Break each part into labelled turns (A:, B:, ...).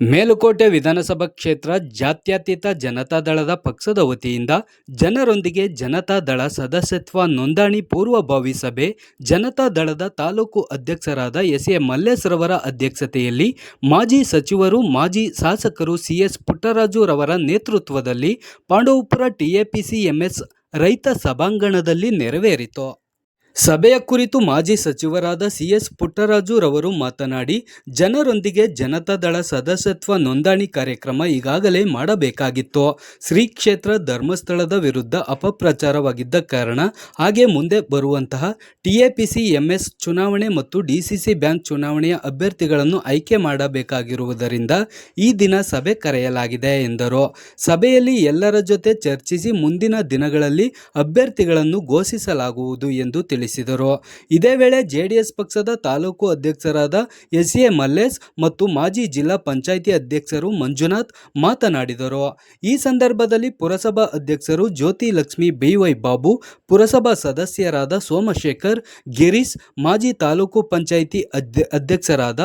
A: ಮೇಲುಕೋಟೆ ವಿಧಾನಸಭಾ ಕ್ಷೇತ್ರ ಜಾತ್ಯತೀತ ಜನತಾ ದಳದ ಪಕ್ಷದ ವತಿಯಿಂದ ಜನರೊಂದಿಗೆ ಜನತಾ ದಳ ಸದಸ್ಯತ್ವ ನೋಂದಣಿ ಪೂರ್ವಭಾವಿ ಸಭೆ, ಜನತಾ ದಳದ ತಾಲೂಕು ಅಧ್ಯಕ್ಷರಾದ ಎಸ್ ಎ ಮಲ್ಲೇಶ್ರವರ ಅಧ್ಯಕ್ಷತೆಯಲ್ಲಿ ಮಾಜಿ ಸಚಿವರು, ಮಾಜಿ ಶಾಸಕರು ಸಿಎಸ್ ಎಸ್ ಪುಟ್ಟರಾಜುರವರ ನೇತೃತ್ವದಲ್ಲಿ ಪಾಂಡವಪುರ ಟಿಎಪಿಸಿ ಎಂಎಸ್ ರೈತ ಸಭಾಂಗಣದಲ್ಲಿ ನೆರವೇರಿತು. ಸಭೆಯ ಕುರಿತು ಮಾಜಿ ಸಚಿವರಾದ ಸಿಎಸ್ ಪುಟ್ಟರಾಜು ರವರು ಮಾತನಾಡಿ, ಜನರೊಂದಿಗೆ ಜನತಾದಳ ಸದಸ್ಯತ್ವ ನೋಂದಣಿ ಕಾರ್ಯಕ್ರಮ ಈಗಾಗಲೇ ಮಾಡಬೇಕಾಗಿತ್ತು. ಶ್ರೀ ಕ್ಷೇತ್ರ ಧರ್ಮಸ್ಥಳದ ವಿರುದ್ಧ ಅಪಪ್ರಚಾರವಾಗಿದ್ದ ಕಾರಣ ಹಾಗೆ ಮುಂದೆ ಬರುವಂತಹ ಟಿಎಪಿಸಿ, ಎಂಎಸ್ ಚುನಾವಣೆ ಮತ್ತು ಡಿಸಿಸಿ ಬ್ಯಾಂಕ್ ಚುನಾವಣೆಯ ಅಭ್ಯರ್ಥಿಗಳನ್ನು ಆಯ್ಕೆ ಮಾಡಬೇಕಾಗಿರುವುದರಿಂದ ಈ ದಿನ ಸಭೆ ಕರೆಯಲಾಗಿದೆ ಎಂದರು. ಸಭೆಯಲ್ಲಿ ಎಲ್ಲರ ಜೊತೆ ಚರ್ಚಿಸಿ ಮುಂದಿನ ದಿನಗಳಲ್ಲಿ ಅಭ್ಯರ್ಥಿಗಳನ್ನು ಘೋಷಿಸಲಾಗುವುದು ಎಂದು ತಿಳಿಸಿದರು ಇದೇ ವೇಳೆ ಜೆಡಿಎಸ್ ಪಕ್ಷದ ತಾಲೂಕು ಅಧ್ಯಕ್ಷರಾದ ಎಸ್ ಎ ಮಲ್ಲೇಶ್ ಮತ್ತು ಮಾಜಿ ಜಿಲ್ಲಾ ಪಂಚಾಯಿತಿ ಅಧ್ಯಕ್ಷರು ಮಂಜುನಾಥ್ ಮಾತನಾಡಿದರು. ಈ ಸಂದರ್ಭದಲ್ಲಿ ಪುರಸಭಾ ಅಧ್ಯಕ್ಷರು ಜ್ಯೋತಿ ಲಕ್ಷ್ಮಿ ಬಿವೈ ಬಾಬು, ಪುರಸಭಾ ಸದಸ್ಯರಾದ ಸೋಮಶೇಖರ್, ಗಿರೀಶ್, ಮಾಜಿ ತಾಲೂಕು ಪಂಚಾಯಿತಿ ಅಧ್ಯ ಅಧ್ಯಕ್ಷರಾದ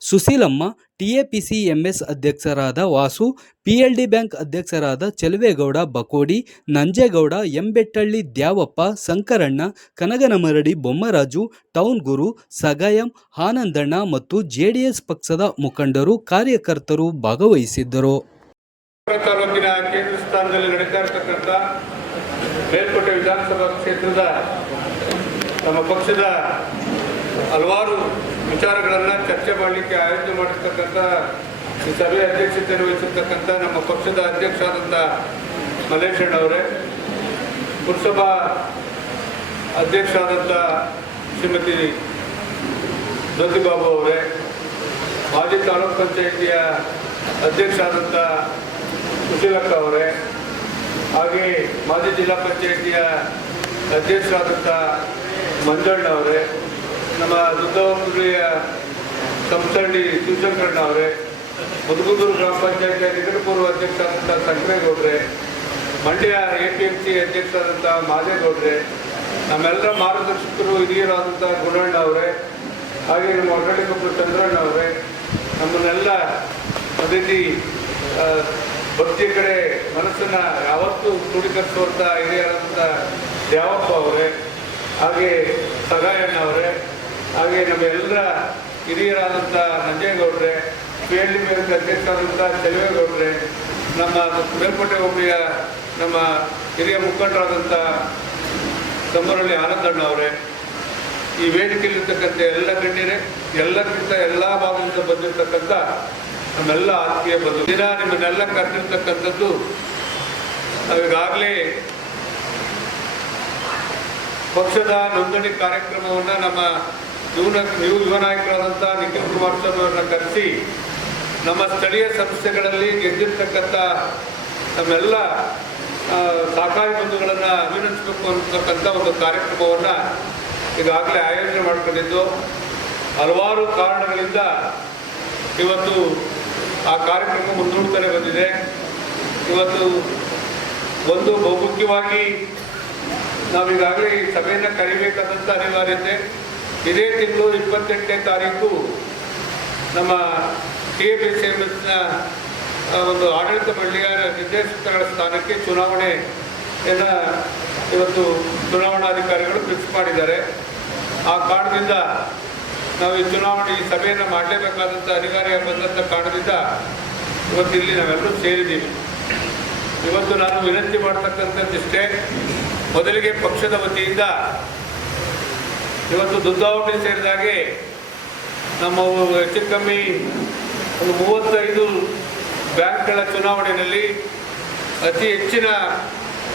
A: ಸುಶೀಲಮ್ಮ, ಟಿಎಪಿಸಿ ಎಂಎಸ್ ಅಧ್ಯಕ್ಷರಾದ ವಾಸು, ಪಿಎಲ್ಡಿ ಬ್ಯಾಂಕ್ ಅಧ್ಯಕ್ಷರಾದ ಚೆಲುವೇಗೌಡ ಬಕೋಡಿ, ನಂಜೇಗೌಡ, ಎಂಬೆಟ್ಟಳ್ಳಿ ದ್ಯಾವಪ್ಪ, ಸಂಕರಣ್ಣ, ಕನಗನಮರಡಿ ಬೊಮ್ಮರಾಜು, ಟೌನ್ ಗುರು, ಸಗಾಯಂ ಆನಂದಣ್ಣ ಮತ್ತು ಜೆಡಿಎಸ್ ಪಕ್ಷದ ಮುಖಂಡರು ಕಾರ್ಯಕರ್ತರು ಭಾಗವಹಿಸಿದ್ದರು.
B: ವಿಧಾನಸಭಾ ಕ್ಷೇತ್ರದ ನಮ್ಮ ಪಕ್ಷದ ಹಲವಾರು ವಿಚಾರಗಳನ್ನು ಚರ್ಚೆ ಮಾಡಲಿಕ್ಕೆ ಆಯೋಜನೆ ಮಾಡಿರ್ತಕ್ಕಂಥ ಈ ಸಭೆ ಅಧ್ಯಕ್ಷತೆಯನ್ನು ವಹಿಸಿರ್ತಕ್ಕಂಥ ನಮ್ಮ ಪಕ್ಷದ ಅಧ್ಯಕ್ಷ ಅಧ್ಯಕ್ಷರಾದಂಥ ಮಲ್ಲೇಶಣ್ಣವರೇ ಪುರಸಭಾ ಅಧ್ಯಕ್ಷ ಆದಂಥ ಶ್ರೀಮತಿ ಜ್ಯೋತಿಬಾಬು ಅವರೇ, ಮಾಜಿ ತಾಲೂಕ್ ಪಂಚಾಯಿತಿಯ ಅಧ್ಯಕ್ಷ ಆದಂಥ ಸುಶೀಲಕ್ಕ ಅವರೇ, ಹಾಗೆ ಮಾಜಿ ಜಿಲ್ಲಾ ಪಂಚಾಯಿತಿಯ ಅಧ್ಯಕ್ಷರಾದಂಥ ಮಂಜಣ್ಣ ಅವರೇ ನಮ್ಮ ಸಂಸಳ್ಳಿ ಶಿವಶಂಕರಣ್ಣ ಅವರೇ ಮುದುಗುದೂರು ಗ್ರಾಮ ಪಂಚಾಯತಿಯ ನಿಕಟಪೂರ್ವ ಅಧ್ಯಕ್ಷರಾದಂಥ ಸಂಕ್ರೇಗೌಡ್ರೆ, Mandya A P M C ಅಧ್ಯಕ್ಷರಾದಂಥ ಮಾದೇಗೌಡ್ರೆ, ನಮ್ಮೆಲ್ಲರ ಮಾರ್ಗದರ್ಶಕರು ಹಿರಿಯರಾದಂಥ ಗುಣಣ್ಣ ಅವರೇ, ಹಾಗೆ ನಮ್ಮ ಒಡಳಿಗೊಬ್ಬರು ಚಂದ್ರಣ್ಣ ಅವರೇ, ನಮ್ಮನ್ನೆಲ್ಲ ಅದೇ ಭಕ್ತಿಯ ಕಡೆ ಮನಸ್ಸನ್ನು ಯಾವತ್ತೂ ಕ್ರೋಢೀಕರಿಸುವಂಥ ಹಿರಿಯರಾದಂಥ ದೇವಪ್ಪ ಅವರೇ, ಹಾಗೆ ಸಗಾಯಣ್ಣ ಅವರೇ ಹಾಗೆ ನಮ್ಮೆಲ್ಲರ ಹಿರಿಯರಾದಂಥ ನಂಜೇಗೌಡ್ರೆ ಪಿ ಎಲ್ ಡಿ ಅಧ್ಯಕ್ಷರಾದಂಥ ನಮ್ಮ ಮೇಲ್ಕೋಟೆ ಹೋಬಳಿಯ ನಮ್ಮ ಹಿರಿಯ ಮುಖಂಡರಾದಂಥ ತಮ್ಮರಳ್ಳಿ ಆನಂದಣ್ಣ ಅವರೇ, ಈ ವೇದಿಕೆಯಲ್ಲಿರ್ತಕ್ಕಂಥ ಎಲ್ಲ ಗಣ್ಯರೇ, ಎಲ್ಲಕ್ಕಿಂತ ಎಲ್ಲ ಭಾಗದಿಂದ ಬಂದಿರತಕ್ಕಂಥ ನಮ್ಮೆಲ್ಲ ಆತ್ಮೀಯ ಬಂದು ದಿನ ನಿಮ್ಮನ್ನೆಲ್ಲ ಕರೆದಿರ್ತಕ್ಕಂಥದ್ದು ನಾವೀಗಾಗಲೇ ಪಕ್ಷದ ನೋಂದಣಿ ಕಾರ್ಯಕ್ರಮವನ್ನು ನಮ್ಮ ಯುವನ ಯುವ ಯುವ ನಾಯಕರಾದಂಥ ನಿಖಿಲ್ ಕುಮಾರಸ್ವಾಮಿ ಅವರನ್ನ ಕರೆಸಿ ನಮ್ಮ ಸ್ಥಳೀಯ ಸಂಸ್ಥೆಗಳಲ್ಲಿ ಗೆದ್ದಿರ್ತಕ್ಕಂಥ ನಮ್ಮೆಲ್ಲ ಸಹಕಾರಿ ಬಂಧುಗಳನ್ನು ಅಭಿನಂದಿಸಬೇಕು ಅಂತಕ್ಕಂಥ ಒಂದು ಕಾರ್ಯಕ್ರಮವನ್ನು ಈಗಾಗಲೇ ಆಯೋಜನೆ ಮಾಡಿಕೊಂಡಿದ್ದು. ಹಲವಾರು ಕಾರಣಗಳಿಂದ ಇವತ್ತು ಆ ಕಾರ್ಯಕ್ರಮ ಮುಂದೂಡ್ತಾನೆ ಬಂದಿದೆ. ಇವತ್ತು ಒಂದು ಬಹುಮುಖ್ಯವಾಗಿ ನಾವೀಗಾಗಲೇ ಈ ಸಭೆಯನ್ನು ಕರಿಬೇಕಾದಂಥ ಅನಿವಾರ್ಯತೆ. ಇದೇ ತಿಂಗಳು ಇಪ್ಪತ್ತೆಂಟನೇ ತಾರೀಕು ನಮ್ಮ ಟಿ ಬಿ ಸಿ ಎಂ ಎಸ್ನ ಒಂದು ಆಡಳಿತ ಮಂಡಳಿಯ ನಿರ್ದೇಶಕರ ಸ್ಥಾನಕ್ಕೆ ಚುನಾವಣೆ ಎಲ್ಲ ಇವತ್ತು ಚುನಾವಣಾಧಿಕಾರಿಗಳು ಫಿಕ್ಸ್ ಮಾಡಿದ್ದಾರೆ. ಆ ಕಾರಣದಿಂದ ನಾವು ಈ ಚುನಾವಣೆ ಈ ಸಭೆಯನ್ನು ಮಾಡಲೇಬೇಕಾದಂಥ ಅಧಿಕಾರಿ ಬಂದಂಥ ಕಾರಣದಿಂದ ಇವತ್ತು ಇಲ್ಲಿ ನಾವೆಲ್ಲರೂ ಸೇರಿದ್ದೀವಿ. ಇವತ್ತು ನಾನು ವಿನಂತಿ ಮಾಡ್ತಕ್ಕಂಥದ್ದಿಷ್ಟೇ ಮೊದಲಿಗೆ ಪಕ್ಷದ ವತಿಯಿಂದ ಇವತ್ತು ದುದ್ದಾವಣಿ ಸೇರಿದಾಗೆ ನಮ್ಮ ಹೆಚ್ಚು ಕಮ್ಮಿ ಒಂದು ಮೂವತ್ತೈದು ಬ್ಯಾಂಕ್ಗಳ ಚುನಾವಣೆಯಲ್ಲಿ ಅತಿ ಹೆಚ್ಚಿನ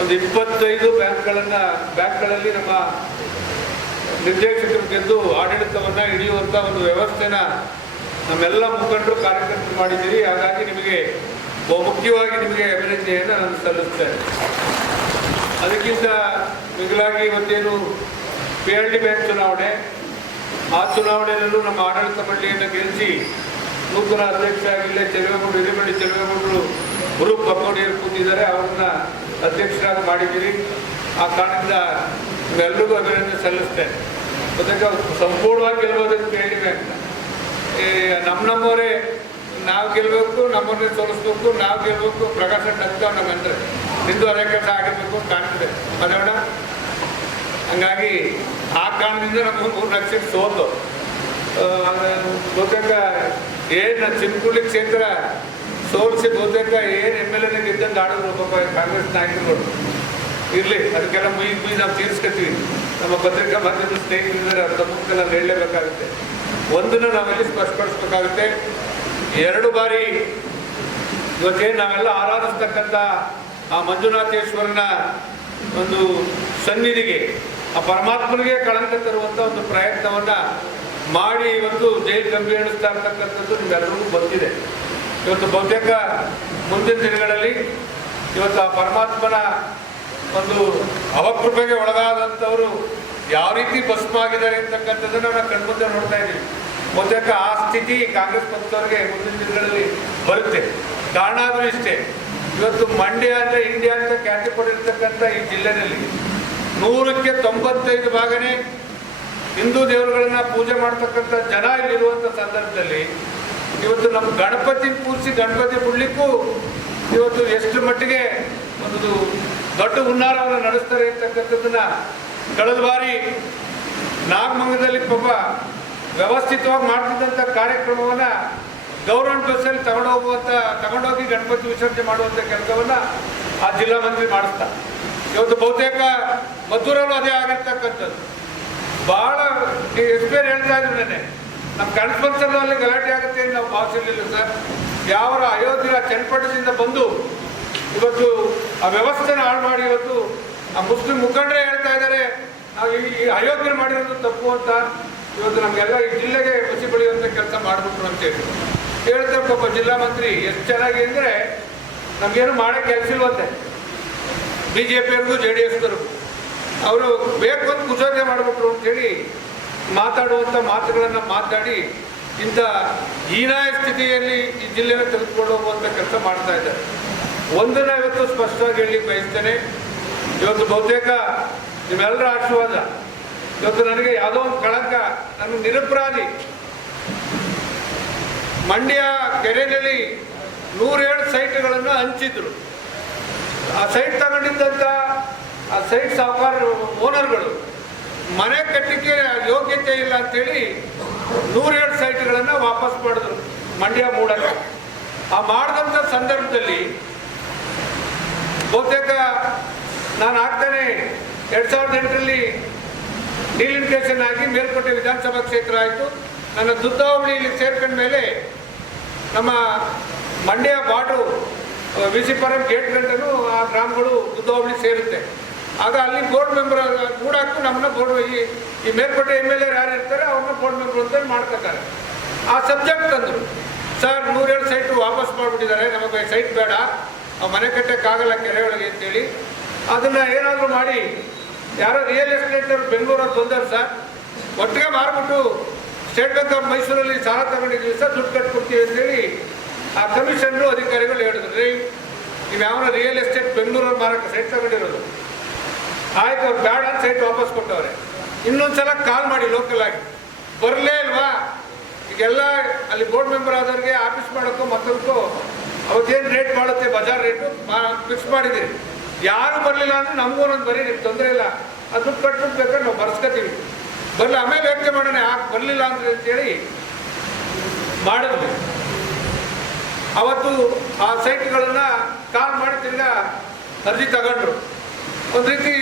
B: ಒಂದು ಇಪ್ಪತ್ತೈದು ಬ್ಯಾಂಕ್ಗಳನ್ನು, ಬ್ಯಾಂಕ್ಗಳಲ್ಲಿ ನಮ್ಮ ನಿರ್ದೇಶಕರು ಗೆದ್ದು ಆಡಳಿತವನ್ನು ಹಿಡಿಯುವಂಥ ಒಂದು ವ್ಯವಸ್ಥೆನ ನಮ್ಮೆಲ್ಲ ಮುಖಂಡರು ಕಾರ್ಯಕರ್ತರು ಮಾಡಿದ್ದೀರಿ. ಹಾಗಾಗಿ ನಿಮಗೆ ಬಹು ಮುಖ್ಯವಾಗಿ ನಿಮಗೆ ಅಭಿನಂದನೆಯನ್ನು ನಾನು ಸಲ್ಲಿಸ್ತೇನೆ. ಅದಕ್ಕಿಂತ ಮಿಗಿಲಾಗಿ ಇವತ್ತೇನು ಪಿ ಎಲ್ ಡಿ ಬ್ಯಾಂಕ್ ಚುನಾವಣೆ. ಆ ಚುನಾವಣೆಯಲ್ಲೂ ನಮ್ಮ ಆಡಳಿತ ಮಂಡಳಿಯನ್ನು ಗೆಲ್ಲಿಸಿ ನೂತನ ಅಧ್ಯಕ್ಷ ಆಗಿಲ್ಲೇ ಚೆಲುವೇಗೌಡರು ಹಿರೇಮಂಡಿ ಚೆಲುವೇಗೌಡರು ಗ್ರೂಪ್ ಬಕ್ಕೋಡಿಯರು ಕೂತಿದ್ದಾರೆ. ಅವ್ರನ್ನ ಅಧ್ಯಕ್ಷರಾಗಿ ಮಾಡಿದ್ದೀರಿ. ಆ ಕಾರಣದಿಂದ ನಿಮ್ಮೆಲ್ಲರಿಗೂ ಅಭಿನಂದನೆ ಸಲ್ಲಿಸ್ತೇನೆ. ಅದಕ್ಕೆ ಸಂಪೂರ್ಣವಾಗಿ ಗೆಲ್ಬೋದಕ್ಕೆ ಪಿ ಎಲ್ ಡಿ ಬ್ಯಾಂಕ್. ಈ ನಮ್ಮ ನಮ್ಮವರೇ ನಾವು ಗೆಲ್ಲಬೇಕು ನಮ್ಮನ್ನೇ ಸೋಲಿಸ್ಬೇಕು, ನಾವು ಗೆಲ್ಲಬೇಕು ಪ್ರಕಾಶ ನಮ್ಮ ನಮ್ಮಂದ್ರೆ ನಿಂದು ಕೆಲಸ ಆಗಿರ್ಬೇಕು ಅಂತ ಕಾಣ್ತದೆ. ಅದೇಣ ಹಂಗಾಗಿ ಆ ಕಾರಣದಿಂದ ನಮ್ಮ ಮೂರು ಲಕ್ಷಕ್ಕೆ ಸೋತು. ಬಹುತೇಕ ಏನು ಚಿನ್ಕುಳ್ಳಿ ಕ್ಷೇತ್ರ ಸೋಲಿಸಿ ಬಹುತೇಕ ಏನು ಎಂ ಎಲ್ ಎ ಗೆದ್ದಂಗೆ ಆಡಿದ್ರು ಪಾಪ ಕಾಂಗ್ರೆಸ್ ನಾಯಕರುಗಳು. ಇರಲಿ, ಅದಕ್ಕೆಲ್ಲ ಮುಯಿ ಮುಯಿ ನಾವು ತೀರಿಸ್ಕೊತೀವಿ. ನಮ್ಮ ಪತ್ರಿಕಾ ಮಾಧ್ಯಮದ ಸ್ನೇಹಿತರಿದ್ದಾರೆ, ಅವ್ರ ನಾವು ಹೇಳಲೇಬೇಕಾಗುತ್ತೆ. ಒಂದನ್ನು ನಾವೆಲ್ಲಿ ಸ್ಪಷ್ಟಪಡಿಸ್ಬೇಕಾಗುತ್ತೆ. ಎರಡು ಬಾರಿ ಇವತ್ತೇನು ನಾವೆಲ್ಲ ಆರಾಧಿಸ್ತಕ್ಕಂಥ ಆ ಮಂಜುನಾಥೇಶ್ವರನ ಒಂದು ಸನ್ನಿಧಿಗೆ ಆ ಪರಮಾತ್ಮನಿಗೆ ಕಳಂಕ ತರುವಂಥ ಒಂದು ಪ್ರಯತ್ನವನ್ನ ಮಾಡಿ ಇವತ್ತು ಜೈಲು ಕಂಬಿ ಎಣಿಸ್ತಾ ಇರ್ತಕ್ಕಂಥದ್ದು ನಿಮ್ಮೆಲ್ಲರಿಗೂ ಬಂದಿದೆ ಇವತ್ತು ಬಹುತೇಕ ಮುಂದಿನ ದಿನಗಳಲ್ಲಿ ಇವತ್ತು ಆ ಪರಮಾತ್ಮನ ಒಂದು ಅವಕೃಪೆಗೆ ಒಳಗಾದಂಥವರು ಯಾವ ರೀತಿ ಭಸ್ಮ ಆಗಿದ್ದಾರೆ ಅಂತಕ್ಕಂಥದ್ದನ್ನು ನಾವು ಕಣ್ಮುಂದೆ ನೋಡ್ತಾ ಇದ್ದೀವಿ. ಬಹುತೇಕ ಆ ಸ್ಥಿತಿ ಕಾಂಗ್ರೆಸ್ ಪಕ್ಷದವರಿಗೆ ಮುಂದಿನ ದಿನಗಳಲ್ಲಿ ಬರುತ್ತೆ. ಕಾರಣ ಆದರೂ ಇಷ್ಟೇ, ಇವತ್ತು ಮಂಡ್ಯ ಅಂದರೆ ಇಂಡಿಯಾ ಅಂತ ಖ್ಯಾತಿ ಪಡೆದಿರ್ತಕ್ಕಂಥ ಈ ಜಿಲ್ಲೆಯಲ್ಲಿ ನೂರಕ್ಕೆ ತೊಂಬತ್ತೈದು ಭಾಗನೇ ಹಿಂದೂ ದೇವರುಗಳನ್ನ ಪೂಜೆ ಮಾಡ್ತಕ್ಕಂಥ ಜನ ಇಲ್ಲಿರುವಂಥ ಸಂದರ್ಭದಲ್ಲಿ ಇವತ್ತು ನಮ್ಮ ಗಣಪತಿ ಕೂರಿಸಿ ಗಣಪತಿ ಬಿಡ್ಲಿಕ್ಕೂ ಇವತ್ತು ಎಷ್ಟು ಮಟ್ಟಿಗೆ ಒಂದು ದೊಡ್ಡ ಹುನ್ನಾರವನ್ನು ನಡೆಸ್ತಾರೆ ಅಂತಕ್ಕಂಥದ್ದನ್ನ ಕಳೆದ ಬಾರಿ ನಾಗಮಂಗದಲ್ಲಿ ಪಾಪ ವ್ಯವಸ್ಥಿತವಾಗಿ ಮಾಡ್ತಿದ್ದಂಥ ಕಾರ್ಯಕ್ರಮವನ್ನ ಗೌರ್ಮೆಂಟ್ ಬಸ್ಸಲ್ಲಿ ತಗೊಂಡೋಗುವಂಥ ತಗೊಂಡೋಗಿ ಗಣಪತಿ ವಿಸರ್ಜನೆ ಮಾಡುವಂಥ ಕೆಲಸವನ್ನು ಆ ಜಿಲ್ಲಾ ಮಂತ್ರಿ ಮಾಡಿಸ್ತಾ. ಇವತ್ತು ಬಹುತೇಕ ಮದ್ದೂರಲ್ಲೂ ಅದೇ ಆಗಿರ್ತಕ್ಕಂಥದ್ದು. ಬಹಳ ಎಸ್ ಪಿ ಹೇಳ್ತಾ ಇದ್ರು ನೆನೆ ನಮ್ಮ ಕನ್ಸ್ಪನ್ಸಲ್ಲಿ ಗಲಾಟೆ ಆಗುತ್ತೆ ಅಂತ ನಾವು ಭಾವಿಸಿರ್ಲಿಲ್ಲ ಸರ್. ಯಾವ ಅಯೋಧ್ಯೆಯ ಚನ್ನಪಟ್ಟಣದಿಂದ ಬಂದು ಇವತ್ತು ಆ ವ್ಯವಸ್ಥೆನ ಹಾಳು ಮಾಡಿ ಇವತ್ತು ಆ ಮುಸ್ಲಿಂ ಮುಖಂಡರೇ ಹೇಳ್ತಾ ಇದ್ದಾರೆ, ನಾವು ಈ ಅಯೋಧ್ಯೆ ಮಾಡಿರೋದು ತಪ್ಪು ಅಂತ ಇವತ್ತು ನಮಗೆಲ್ಲ ಈ ಜಿಲ್ಲೆಗೆ ಬಸಿ ಬೆಳೆಯುವಂಥ ಕೆಲಸ ಮಾಡಿಬಿಟ್ರು ಅಂತ ಹೇಳಿ. ಹೇಳ್ತಾರೆ ಪಾಪ ಜಿಲ್ಲಾ ಮಂತ್ರಿ, ಎಷ್ಟು ಚೆನ್ನಾಗಿ ಅಂದರೆ ನಮಗೇನು ಮಾಡೋಕ್ಕೆ ಕೆಲಸ ಇಲ್ವಂತೆ. ಬಿ ಜೆ ಪಿಯವ್ರಿಗೂ ಜೆ ಡಿ ಎಸ್ದವ್ರಿಗೂ ಅವರು ಬೇಕು ಅಂತ ಮಾಡಬೇಕು ಮಾಡಿಬಿಟ್ರು ಅಂತೇಳಿ ಮಾತಾಡುವಂಥ ಮಾತುಗಳನ್ನು ಮಾತಾಡಿ ಇಂಥ ಹೀನಾಯ ಸ್ಥಿತಿಯಲ್ಲಿ ಈ ಜಿಲ್ಲೆನ ತೆಗೆದುಕೊಂಡು ಹೋಗುವಂಥ ಕೆಲಸ ಮಾಡ್ತಾ ಇದ್ದಾರೆ. ಒಂದನ್ನ ಇವತ್ತು ಸ್ಪಷ್ಟವಾಗಿ ಹೇಳಿ ಬಯಸ್ತೇನೆ, ಇವತ್ತು ಬಹುತೇಕ ನಿಮ್ಮೆಲ್ಲರ ಆಶೀರ್ವಾದ. ಇವತ್ತು ನನಗೆ ಯಾವುದೋ ಒಂದು ಕಳಂಕ, ನನ್ನ ನಿರಪರಾಧಿ. ಮಂಡ್ಯ ಕೆರೆಯಲ್ಲಿ ನೂರೇಳು ಸೈಟ್ಗಳನ್ನು ಹಂಚಿದ್ರು. ಆ ಸೈಟ್ ತಗೊಂಡಿದ್ದಂಥ ಆ ಸೈಟ್ ಸಾಹುಕಾರ ಓನರ್ಗಳು, ಮನೆ ಕಟ್ಟಕ್ಕೆ ಯೋಗ್ಯತೆ ಇಲ್ಲ ಅಂತೇಳಿ ನೂರೇಳು ಸೈಟ್ಗಳನ್ನು ವಾಪಸ್ ಮಾಡಿದ್ರು ಮಂಡ್ಯ ಮೂಡಕ್ಕೆ ಆ ಮಾಡಿದಂತ ಸಂದರ್ಭದಲ್ಲಿ ಬಹುತೇಕ ನಾನು ಆಗ್ತಾನೆ ಎರಡು ಸಾವಿರದ ಎಂಟರಲ್ಲಿ ಡಿಲಿಮಿಟೇಷನ್ ಆಗಿ ಮೇಲ್ಕೋಟೆ ವಿಧಾನಸಭಾ ಕ್ಷೇತ್ರ ಆಯಿತು. ನನ್ನ ದುದ್ದಾವಳಿ ಇಲ್ಲಿ ಸೇರ್ಕೊಂಡ ಮೇಲೆ ನಮ್ಮ ಮಂಡ್ಯ ಬಾಡು ವಿಸಿಪುರಂ ಗೇಟ್ ಗಂಟನು ಆ ಗ್ರಾಮಗಳು ಬುದ್ಧೋಬಳಿ ಸೇರುತ್ತೆ. ಆಗ ಅಲ್ಲಿ ಬೋರ್ಡ್ ಮೆಂಬರ್ ಕೂಡಾಕು ನಮ್ಮನ್ನ ಬೋರ್ಡ್ ಈ ಮೇಲ್ಕೋಟೆ ಎಂ ಎಲ್ ಎ ಯಾರು ಇರ್ತಾರೆ ಅವ್ರನ್ನ ಬೋರ್ಡ್ ಮೆಂಬರ್ ಅಂತ ಮಾಡ್ಕೊತಾರೆ. ಆ ಸಬ್ಜೆಕ್ಟ್ ತಂದರು. ಸರ್ ನೂರೇಳು ಸೈಟು ವಾಪಸ್ ಮಾಡಿಬಿಟ್ಟಿದ್ದಾರೆ. ನಮಗೆ ಸೈಟ್ ಬೇಡ. ಮನೆ ಕಟ್ಟೋಕ್ಕಾಗಲ್ಲ ಕೆರೆ ಒಳಗೆ ಅಂತೇಳಿ. ಅದನ್ನು ಏನಾದರೂ ಮಾಡಿ. ಯಾರೋ ರಿಯಲ್ ಎಸ್ಟೇಟ್ ಅವ್ರು ಬೆಂಗಳೂರಲ್ಲಿ ಬಂದರು ಸರ್ ಒಟ್ಟಿಗೆ ಮಾರ್ಬಿಟ್ಟು ಸ್ಟೇಟ್ ಬ್ಯಾಂಕ್ ಆಫ್ ಮೈಸೂರಲ್ಲಿ ಸಾಲ ತಗೊಂಡಿದ್ವಿ ಸರ್ ದುಡ್ಡು ಕಟ್ಕೊಡ್ತೀವಿ ಅಂತೇಳಿ ಆ ಕಮಿಷನ್ರು ಅಧಿಕಾರಿಗಳು ಹೇಳಿದ್ರು, ರೀ, ನೀವು ಯಾವ ರಿಯಲ್ ಎಸ್ಟೇಟ್ ಬೆಂಗಳೂರಲ್ಲಿ ಮಾರಾಟ ಸೈಟ್ ತಗೊಂಡಿರೋದು. ಆಯ್ತು, ಅವ್ರು ಬೇಡ ಅಂತ ಸೈಟ್ ವಾಪಸ್ ಕೊಟ್ಟವ್ರೆ. ಇನ್ನೊಂದ್ಸಲ ಕಾಲ್ ಮಾಡಿ ಲೋಕಲ್ ಆಗಿ. ಬರಲೇ ಇಲ್ವಾ? ಈಗೆಲ್ಲ ಅಲ್ಲಿ ಬೋರ್ಡ್ ಮೆಂಬರ್ ಆದವ್ರಿಗೆ ಆಫೀಸ್ ಮಾಡೋಕ್ಕೂ ಮತ್ತೊಂದಕ್ಕೂ ಅವತ್ತೇನು ರೇಟ್ ಮಾಡುತ್ತೆ ಬಜಾರ್ ರೇಟು ಫಿಕ್ಸ್ ಮಾಡಿದ್ದೀರಿ. ಯಾರು ಬರಲಿಲ್ಲ ಅಂದ್ರೆ ನಮಗೂ ಒಂದು ಬರೀ ನಿಮ್ಗೆ ತೊಂದರೆ ಇಲ್ಲ. ಅದು ದುಡ್ಡು ಕಟ್ಬಿಟ್ಟು ಬೇಕಾದ್ರೆ ನಾವು ಬರ್ಸ್ಕೊತೀವಿ. ಬರಲಿ, ಆಮೇಲೆ ಯೋಚನೆ ಮಾಡೋಣ. ಯಾಕೆ ಬರಲಿಲ್ಲ ಅಂದ್ರೆ ಅಂತೇಳಿ ಮಾಡಿದ್ವಿ. ಅವತ್ತು ಆ ಸೈಟ್ಗಳನ್ನು ಕಾಲ್ ಮಾಡಿ ತಿರ್ಗಾ ಅರ್ಜಿ ತಗೊಂಡ್ರು. ಒಂದು ರೀತಿ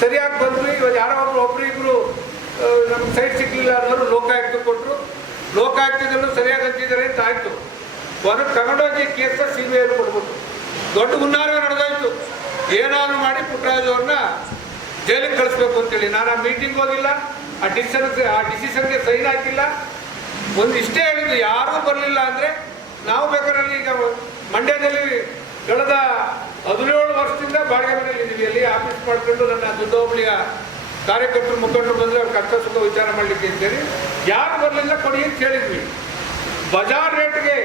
B: ಸರಿಯಾಗಿ ಬಂದ್ವಿ. ಇವಾಗ ಯಾರೋ ಒಬ್ರು ಒಬ್ರು ಇಬ್ರು ನಮ್ಗೆ ಸೈಟ್ ಸಿಗ್ಲಿಲ್ಲ ಅನ್ನೋರು ಲೋಕಾಯುಕ್ತ ಕೊಟ್ಟರು ಲೋಕಾಯುಕ್ತದಲ್ಲೂ ಸರಿಯಾಗಿ ಅಂತಿದ್ದಾರೆ ಅಂತ ಆಯ್ತು. ಹೊರಗೆ ತಗೊಂಡೋಗಿ ಕೇಸ ಸಿ ಬಿ ಐಲಿ ಕೊಟ್ಬಿಟ್ಟು ದೊಡ್ಡ ಹುನ್ನಾರವೇ ನಡೆದೋಯ್ತು. ಏನಾದ್ರು ಮಾಡಿ ಪುಟ್ಟರಾಜ್ ಅವ್ರನ್ನ ಜೈಲಿಗೆ ಕಳಿಸ್ಬೇಕು ಅಂತೇಳಿ. ನಾನು ಆ ಮೀಟಿಂಗ್ ಹೋಗಿಲ್ಲ. ಆ ಡಿಸಿಷನ್ ಆ ಡಿಸಿಷನ್ಗೆ ಸೈನ್ ಹಾಕಿಲ್ಲ. ಒಂದು ಇಷ್ಟೇ ಹೇಳಿದ್ದು ಯಾರೂ ಬರಲಿಲ್ಲ ಅಂದರೆ ನಾವು ಬೇಕಾದ್ರೆ ಈಗ ಮಂಡ್ಯದಲ್ಲಿ ಕಳೆದ ಹದಿನೇಳು ವರ್ಷದಿಂದ ಬಾಡಿಗೆ ಮನೆಯಲ್ಲಿ ಇದ್ದೀವಿ ಅಲ್ಲಿ ಆಫೀಸ್ ಮಾಡ್ಕೊಂಡು ನನ್ನ ದುಡ್ಡೋಬಳಿಯ ಕಾರ್ಯಕರ್ತರು ಮುಖಂಡರು ಬಂದರೆ ಅವ್ರು ಕಷ್ಟ ಸುಖ ವಿಚಾರ ಮಾಡಲಿಕ್ಕೆ ಅಂತೇಳಿ ಯಾರು ಬರಲಿಲ್ಲ ಕೊಡಿ ಅಂತ ಹೇಳಿದ್ವಿ. ಬಜಾರ್ ರೇಟ್ಗೆ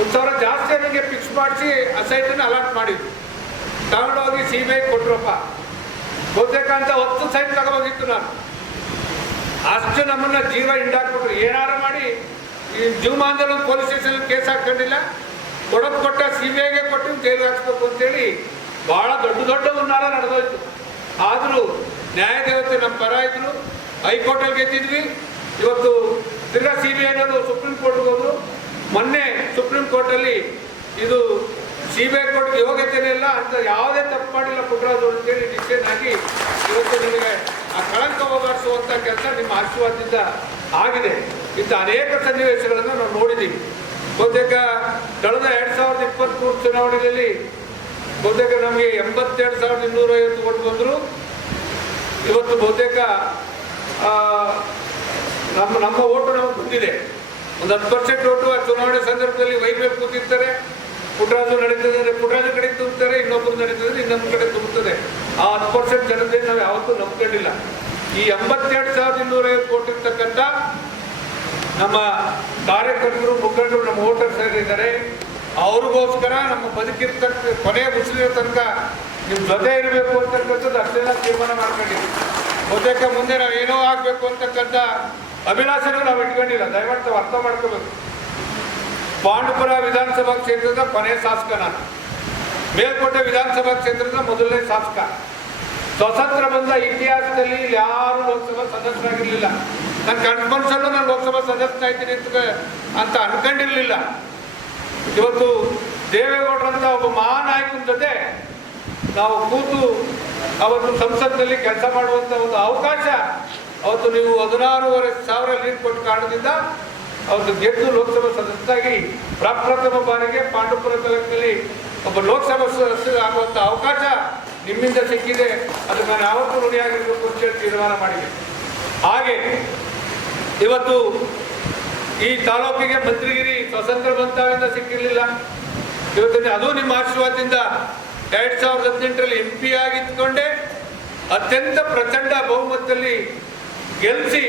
B: ಒಂದು ಸಾವಿರ ಜಾಸ್ತಿ ನನಗೆ ಫಿಕ್ಸ್ ಮಾಡಿಸಿ ಆ ಸೈಟನ್ನು ಅಲಾಟ್ ಮಾಡಿದ್ವಿ. ತಗೊಂಡೋಗಿ ಸಿ ಬಿ ಐ ಕೊಟ್ರಪ್ಪ. ಬಹುತೇಕ ಅಂತ ಹತ್ತು ಸೈಟ್ ತಗೊಂಡೋಗಿತ್ತು ನಾನು. ಅಷ್ಟು ನಮ್ಮನ್ನ ಜೀವ ಹಿಂಡಾಕ್ಬಿಟ್ರು. ಏನಾರು ಮಾಡಿ ಈ ಜೀವಮಾನದಲ್ಲಿ ಪೊಲೀಸ್ ಸ್ಟೇಷನ್ ಕೇಸ್ ಹಾಕೊಂಡಿಲ್ಲ. ಕೊಡೋದು ಕೊಟ್ಟ ಸಿ ಬಿ ಐಗೆ ಕೊಟ್ಟು ಜೈಲು ಹಾಕ್ಸ್ಬೇಕು ಅಂತೇಳಿ ಭಾಳ ದೊಡ್ಡ ದೊಡ್ಡ ಉನ್ನಾರ ನಡೆದೋಯ್ತು. ಆದರೂ ನ್ಯಾಯದೇವತೆ ನಮ್ಮ ಪರ ಇದ್ರು. ಹೈಕೋರ್ಟಲ್ಲಿ ಗೆದ್ದಿದ್ವಿ. ಇವತ್ತು ತಿರ್ಗಾ ಸಿ ಬಿ ಐನವರು ಸುಪ್ರೀಂ ಕೋರ್ಟ್ಗೆ ಹೋದ್ರು. ಮೊನ್ನೆ ಸುಪ್ರೀಂ ಕೋರ್ಟಲ್ಲಿ ಇದು ಸಿ ಬಿ ಐ ಕೋರ್ಟ್ಗೆ ಯೋಗ್ಯತೆನೇ ಇಲ್ಲ, ಅಂತ ಯಾವುದೇ ತಪ್ಪು ಮಾಡಿಲ್ಲ ಪುಟ್ಟರಾಜು ಅಂತೇಳಿ ಡಿಸಿಷನ್ ಆಗಿ ಇವತ್ತು ನಿಮಗೆ ಆ ಕಳಂಕ ಹೋಗಾಡಿಸುವಂಥ ಕೆಲಸ ನಿಮ್ಮ ಆಶೀರ್ವಾದದಿಂದ ಆಗಿದೆ. ಇಂಥ ಅನೇಕ ಸನ್ನಿವೇಶಗಳನ್ನು ನಾವು ನೋಡಿದ್ದೀವಿ. ಬಹುತೇಕ ಕಳೆದ ಎರಡು ಸಾವಿರದ ಇಪ್ಪತ್ತ್ಮೂರು ಚುನಾವಣೆಯಲ್ಲಿ ಬಹುತೇಕ ನಮಗೆ ಎಂಬತ್ತೆರಡು ಸಾವಿರದ ಇನ್ನೂರ ಐವತ್ತು ಓಟ್ ಬಂದರು. ಇವತ್ತು ಬಹುತೇಕ ನಮ್ಮ ನಮ್ಮ ಓಟು ನಮಗೆ ಬಂದಿದೆ. ಒಂದು ಹತ್ತು ಪರ್ಸೆಂಟ್ ಓಟು ಆ ಚುನಾವಣೆ ಸಂದರ್ಭದಲ್ಲಿ ವೈಬೇಕು ಕೂತಿರ್ತಾರೆ. ಪುಟ್ರಾಜು ನಡೀತದೆ ಅಂದರೆ ಪುಟ್ರಾಜು ಕಡೆ ತುಂಬುತ್ತಾರೆ ಇನ್ನೊಬ್ಬರು ನಡೀತದೆ ಇನ್ನೊಂದು ಕಡೆ ತುಂಬುತ್ತದೆ ಆ ಹತ್ತು ಪರ್ಸೆಂಟ್ ಜನತೆ ನಾವು ಯಾವತ್ತೂ ನಂಬ್ಕೊಂಡಿಲ್ಲ. ಈ ಎಂಬತ್ತೆರಡು ಸಾವಿರದ ಇನ್ನೂರ ಐವತ್ತು ಕೊಟ್ಟಿರ್ತಕ್ಕಂಥ ನಮ್ಮ ಕಾರ್ಯಕರ್ತರು, ಮುಖಂಡರು ನಮ್ಮ ವೋಟರ್ಸ್ ಸೇರಿದ್ದಾರೆ ಅವ್ರಿಗೋಸ್ಕರ ನಮ್ಮ ಬದುಕಿರ್ತಕ್ಕ, ಕೊನೆ ಉಸಿರಿರೋ ತನಕ ನಿಮ್ಮ ಜೊತೆ ಇರಬೇಕು ಅಂತಕ್ಕಂಥದ್ದು ಅಷ್ಟೆಲ್ಲ ತೀರ್ಮಾನ ಮಾಡ್ಕೊಂಡಿದ್ದೀವಿ. ಬಹುತೇಕ ಮುಂದೆ ನಾವು ಏನೋ ಆಗಬೇಕು ಅಂತಕ್ಕಂಥ ಅಭಿಲಾಷೆನೂ ನಾವು ಇಟ್ಕೊಂಡಿಲ್ಲ. ದಯವಿಟ್ಟು ಅರ್ಥ ಮಾಡ್ಕೋಬೇಕು. ಪಾಂಡುಪುರ ವಿಧಾನಸಭಾ ಕ್ಷೇತ್ರದ ಕೊನೆ ಶಾಸಕ ನಾನು. ಮೇಲ್ಕೋಟೆ ವಿಧಾನಸಭಾ ಕ್ಷೇತ್ರದ ಮೊದಲನೇ ಶಾಸಕ. ಸ್ವತಂತ್ರ ಬಂದ ಇತಿಹಾಸದಲ್ಲಿ ಯಾರು ಲೋಕಸಭಾ ಸದಸ್ಯರಾಗಿರ್ಲಿಲ್ಲ. ನನ್ನ ಮನುಷ್ಯಲ್ಲೂ ನಾನು ಲೋಕಸಭಾ ಸದಸ್ಯನಾಗ್ತೀನಿ ಅಂತ ಅಂತ ಅನ್ಕೊಂಡಿರ್ಲಿಲ್ಲ. ಇವತ್ತು ದೇವೇಗೌಡರಂತ ಒಬ್ಬ ಮಹಾನಾಯಕನ ಜೊತೆ ನಾವು ಕೂತು ಅವತ್ತು ಸಂಸತ್ನಲ್ಲಿ ಕೆಲಸ ಮಾಡುವಂಥ ಒಂದು ಅವಕಾಶ ಅವತ್ತು ನೀವು ಹದಿನಾರೂವರೆ ಸಾವಿರ ಲೀಡ್ ಕೊಟ್ಟು ಕಾರಣದಿಂದ ಅವತ್ತು ಗೆದ್ದು ಲೋಕಸಭಾ ಸದಸ್ಯರಾಗಿ ಪ್ರಪ್ರಥಮ ಬಾರಿಗೆ ಪಾಂಡುಪುರ ತಾಲೂಕಿನಲ್ಲಿ ಒಬ್ಬ ಲೋಕಸಭಾ ಸದಸ್ಯ ಆಗುವಂಥ ಅವಕಾಶ ನಿಮ್ಮಿಂದ ಸಿಕ್ಕಿದೆ. ಅದು ನಾನು ಯಾವತ್ತೂ ಅಂತ ಅಂತೇಳಿ ತೀರ್ಮಾನ ಮಾಡಿದೆ. ಹಾಗೆ ಇವತ್ತು ಈ ತಾಲೂಕಿಗೆ ಮಂತ್ರಿಗಿರಿ ಸ್ವತಂತ್ರ ಬಂತಾವಿಂದ ಸಿಕ್ಕಿರಲಿಲ್ಲ. ಇವತ್ತಿನ ಅದು ನಿಮ್ಮ ಆಶೀರ್ವಾದದಿಂದ ಎರಡ್ ಸಾವಿರದ ಹದಿನೆಂಟರಲ್ಲಿ ಎಂ ಪಿ ಆಗಿದ್ದುಕೊಂಡೇ ಅತ್ಯಂತ ಪ್ರಚಂಡ ಬಹುಮತದಲ್ಲಿ ಗೆಲ್ಲಿಸಿ